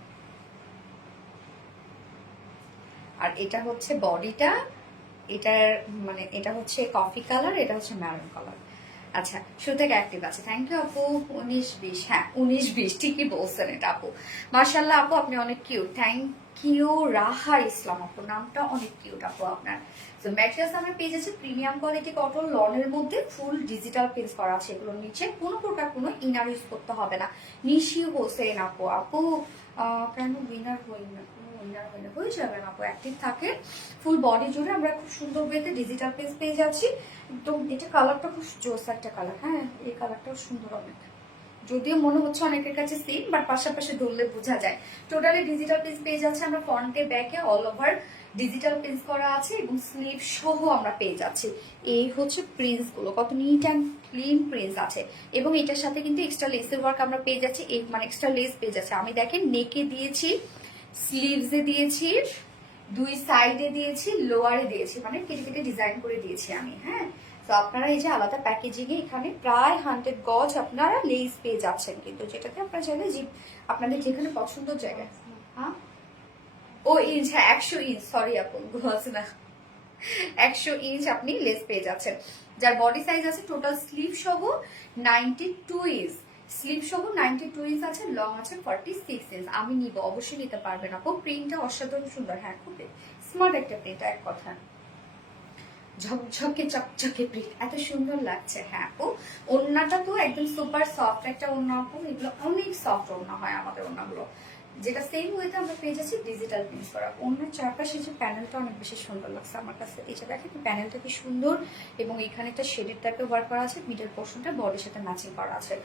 আর এটা হচ্ছে বডিটা, এটার মানে এটা হচ্ছে কফি কালার, এটা হচ্ছে ম্যারুন কালার। আচ্ছা শুরু থেকে অ্যাক্টিভ আছে, থ্যাংক ইউ আপু। 19-20, হ্যাঁ 19-20 ঠিকই বলছেন এটা আপু। মার্শাল্লাহ আপু আপনি অনেক কিউট, থ্যাংক ইউ। রাহা ইসলাম আপু, নামটা অনেক কিউট আপু আপনার। তো ম্যাটেরিয়ালস আমরা পেয়ে যাচ্ছি প্রিমিয়াম কোয়ালিটি কটন লনের মধ্যে, ফুল ডিজিটাল প্রিন্ট করা আছে। এগুলোর নিচে কোনো প্রকার কোনো ইনার ইউজ করতে হবে না। নিশি হোসেন আপু, আপু কেন উইনার হই না? উইনার হয়ে যাবেন আপু, অ্যাক্টিভ থাকে ফুল বডি জুড়ে। আমরা খুব সুন্দর ওয়েতে ডিজিটাল প্রিন্ট পেয়ে যাচ্ছি একদম। এটা কালারটা খুব জোস একটা কালার, হ্যাঁ এই কালারটাও সুন্দর অনেক, যদিও মনে হচ্ছে অনেকের কাছে সেম, বাট পাশাপাশি ধরলে বোঝা যায়। টোটালি ডিজিটাল প্রিন্ট পেয়ে যাচ্ছে আমরা, ফ্রন্টে ব্যাকে অল ওভার ডিজিটাল প্রিন্ট করা আছে এবং স্লিভ সহ আমরা পেয়ে যাচ্ছি। এই হচ্ছে প্রিন্টস গুলো, কত নিট অ্যান্ড ক্লিন প্রিন্টস আছে। এবং এটার সাথে কিন্তু এক্সট্রা লেসের ওয়ার্ক আমরা পেয়ে যাচ্ছি, মানে এক্সট্রা লেস পেয়ে যাচ্ছে। আমি দেখেন নেকে দিয়েছি, স্লিভসে দিয়েছি, দুই সাইডে দিয়েছি, লোয়ারে দিয়েছি, মানে কেটে কেটে ডিজাইন করে দিয়েছি আমি, হ্যাঁ। তো আপনারা এই যে আলাদা প্যাকেজিং এ এখানে প্রায় 100 গজ আপনারা লেস পেয়ে যাচ্ছেন, কিন্তু যেটাতে আপনারা চাইলে আপনাদের যেখানে পছন্দের জায়গায়, হ্যাঁ ও ইঞ্চ, হ্যাঁ 100 ইঞ্চ, সরি আপু গজ না, 100 ইঞ্চ আপনি লেস পেয়ে যাচ্ছেন। যার বডি সাইজ আছে টোটাল স্লিভ সহ 92 ইঞ্চ, স্লিভ সহ 92 ইঞ্চ আছে, লং আছে 46 ইঞ্চ। আমি নিব, অবশ্যই নিতে পারবেন আপু। প্রিন্টটা অসাধারণ সুন্দর, হ্যাঁ খুব স্মার্ট একটা প্রিন্ট, এক কথা ঝকঝকে চকচকে প্রিন্ট, এত সুন্দর লাগছে। হ্যাঁ আপু ওড়নাটা তো একদম সুপার সফট একটা ওড়না আপু, এগুলো অনেক সফট ওড়না হয় আমাদের ওড়নাগুলো, যেটা সেম ওয়েতে আমরা পেয়ে যাচ্ছি ডিজিটাল প্রিন্ট করা। অন্যের চারপাশে যে প্যানেলটা অনেক বেশি সুন্দর লাগছে আমার কাছে। এই যে দেখেন প্যানেলটা কি সুন্দর, এবং এখানে একটা শেডের টাইপের ওয়ার্ক করা আছে, মিডল পোর্শনটা বডির সাথে ম্যাচিং করা আছে।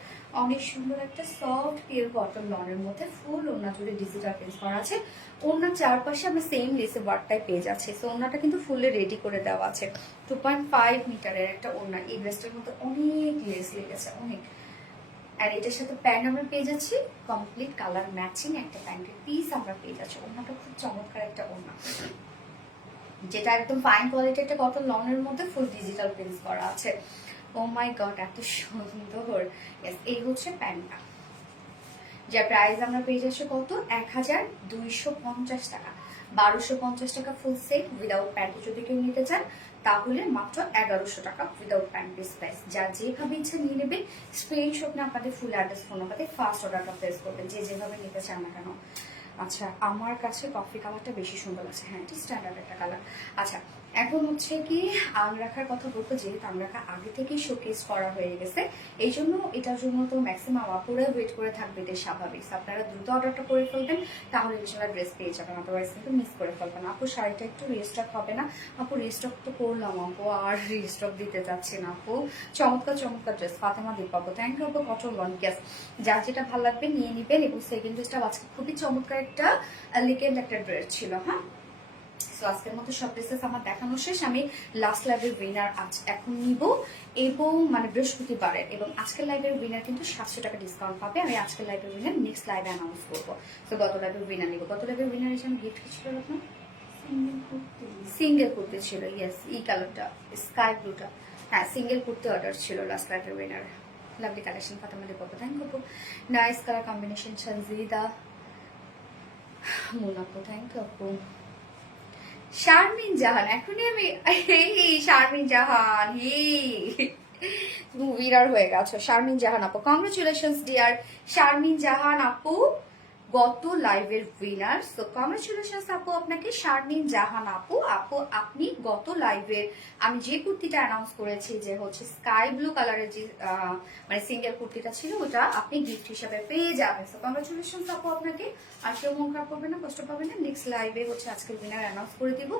অনেক সুন্দর একটা সফট পিওর কটন লনের মধ্যে ফুল ওড়না জুড়ে ডিজিটাল প্রিন্ট করা আছে। ওড়নার চারপাশে আমরা সেম লেসের ওয়ার্কটাই পেয়ে যাচ্ছি। তো ওড়নাটা কিন্তু ফুললি রেডি করে দেওয়া আছে। 2.5 মিটারের একটা ওড়না, এই ড্রেসটার মধ্যে অনেক লেস লেগেছে অনেক। আর এটার সাথে প্যান্ট আমরা পেয়ে যাচ্ছি কমপ্লিট কালার ম্যাচিং একটা প্যান্টের পিস আমরা পেয়ে যাচ্ছি। ওড়নাটা খুব চমৎকার একটা ওড়না, যেটা একদম ফাইন কোয়ালিটি একটা কটন লনের মধ্যে ফুল ডিজিটাল প্রিন্ট করা আছে। ও মাই গড এত সুন্দর। এই হচ্ছে প্যান্টটা, যার প্রাইস আমরা পেয়ে যাচ্ছি কত, 1250 টাকা। 1250 টাকা ফুল সেট উইদাউট প্যান্ট। যদি কেউ নিতে চান তাহলে মাত্র 1100 টাকা উইদাউট প্যান্ট পিস প্রাইস। যার যেভাবে ইচ্ছা নিয়ে নেবে, স্ক্রিনশট নিয়ে আপনাদের ফুল অ্যাড্রেস ফোন নাম্বারে ফার্স্ট অর্ডারটা প্লেস করবেন, যে যেভাবে নিতে চান না কেন। আচ্ছা আমার কাছে কফি কালারটা বেশি সুন্দর লাগছে, হ্যাঁ এটি স্ট্যান্ডার্ড একটা কালার। আচ্ছা এখন হচ্ছে কি আংরাখার কথা বলবো, যেহেতু আংরাখা আগে থেকেই শোকেস করা হয়ে গেছে, এই জন্য এটার জন্য তো ম্যাক্সিমাম আপুরা ওয়েট করে থাকবে, এটা স্বাভাবিক। আপনারা দ্রুত অর্ডারটা করে ফেলবেন, তাহলে ইনশাল্লাহ ড্রেস পেয়ে যাবেন, আদারওয়াইজ কিন্তু মিস করে ফেলবেন। আপু শাড়িটা একটু রিস্টক হবে না? আপু রিস্টক তো করলাম আপু, আর রিস্টক দিতে চাচ্ছি না আপু। চমৎকার চমৎকার ড্রেস, ফাতেমা দীপ আপু, থ্যাংক ইউ আপু। কটন লন গ্যাস, যার যেটা ভালো লাগবে নিয়ে নিবেন। এবং সেকেন্ড ড্রেসটা আজকে খুবই চমৎকার একটা এলিগেন্ট একটা ড্রেস ছিল, হ্যাঁ। সো আজকের মতো সব ড্রেসেস আমার দেখানো শেষ। আমি লাস্ট লাইভের উইনার আজ এখন নিব, এবং মানে বৃহস্পতিবারের, এবং আজকের লাইভের উইনার কিন্তু 700 টাকা ডিসকাউন্ট পাবে। আমি আজকের লাইভের উইনার নেক্সট লাইভে অ্যানাউন্স করবো। তো গত লাইভের উইনার নিব। গত লাইভের উইনার হিসেবে গিফট কি ছিল আপনার? সিঙ্গেল কুর্তি ছিল, ইয়েস ই কালারটা স্কাই ব্লুটা, হ্যাঁ সিঙ্গেল কুর্তি অর্ডার ছিল লাস্ট লাইভের winner. Lovely collection, Fatema Deep আপু, thank you. Nice colour combination, Sanjida মুনাপু থ্যাংক ইউ আপু। শারমিন জাহান, এখনই আমি এই শারমিন জাহান তুমি উইনার হয়ে গেছো। শারমিন জাহান আপু, কংগ্রেচুলেশনস ডিয়ার শারমিন জাহান আপু, গত লাইভের উইনার। সো কংগ্রেচুলেশনস আপু আপনাকে, শারমিন জাহান আপু। আপু আপনি গত লাইভের আমি যে কুর্তিটা অ্যানাউন্স করেছি যে হচ্ছে স্কাই ব্লু কালারের যে মানে সিঙ্গেল কুর্তিটা ছিল, ওটা আপনি গিফট হিসাবে পেয়ে যাবেন। সো কংগ্রেচুলেশনস আপু আপনাকে। আর কেউ মন খারাপ করবে না, কষ্ট পাবে না। নেক্সট লাইভে হচ্ছে আজকের উইনার অ্যানাউন্স করে দিব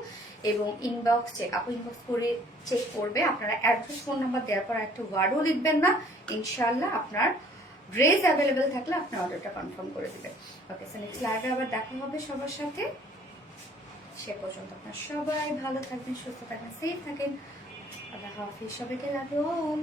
এবং ইনবক্স চেক, আপু ইনবক্স করে চেক করবে। আপনারা অ্যাড্রেস ফোন নাম্বার দেওয়ার পর একটা ওয়ার্ডও লিখবেন না, ইনশাল্লাহ আপনার ড্রেস অ্যাভেলেবেল থাকলে আপনার অর্ডারটা কনফার্ম করে দিবে। ওকে, সো নেক্সট লাইভে আবার দেখা হবে সবার সাথে। সে পর্যন্ত আপনার সবাই ভালো থাকবেন, সুস্থ থাকবেন, সেফ থাকেন। আল্লাহ হাফিজ, সবাইকে লাভ ইউ অল।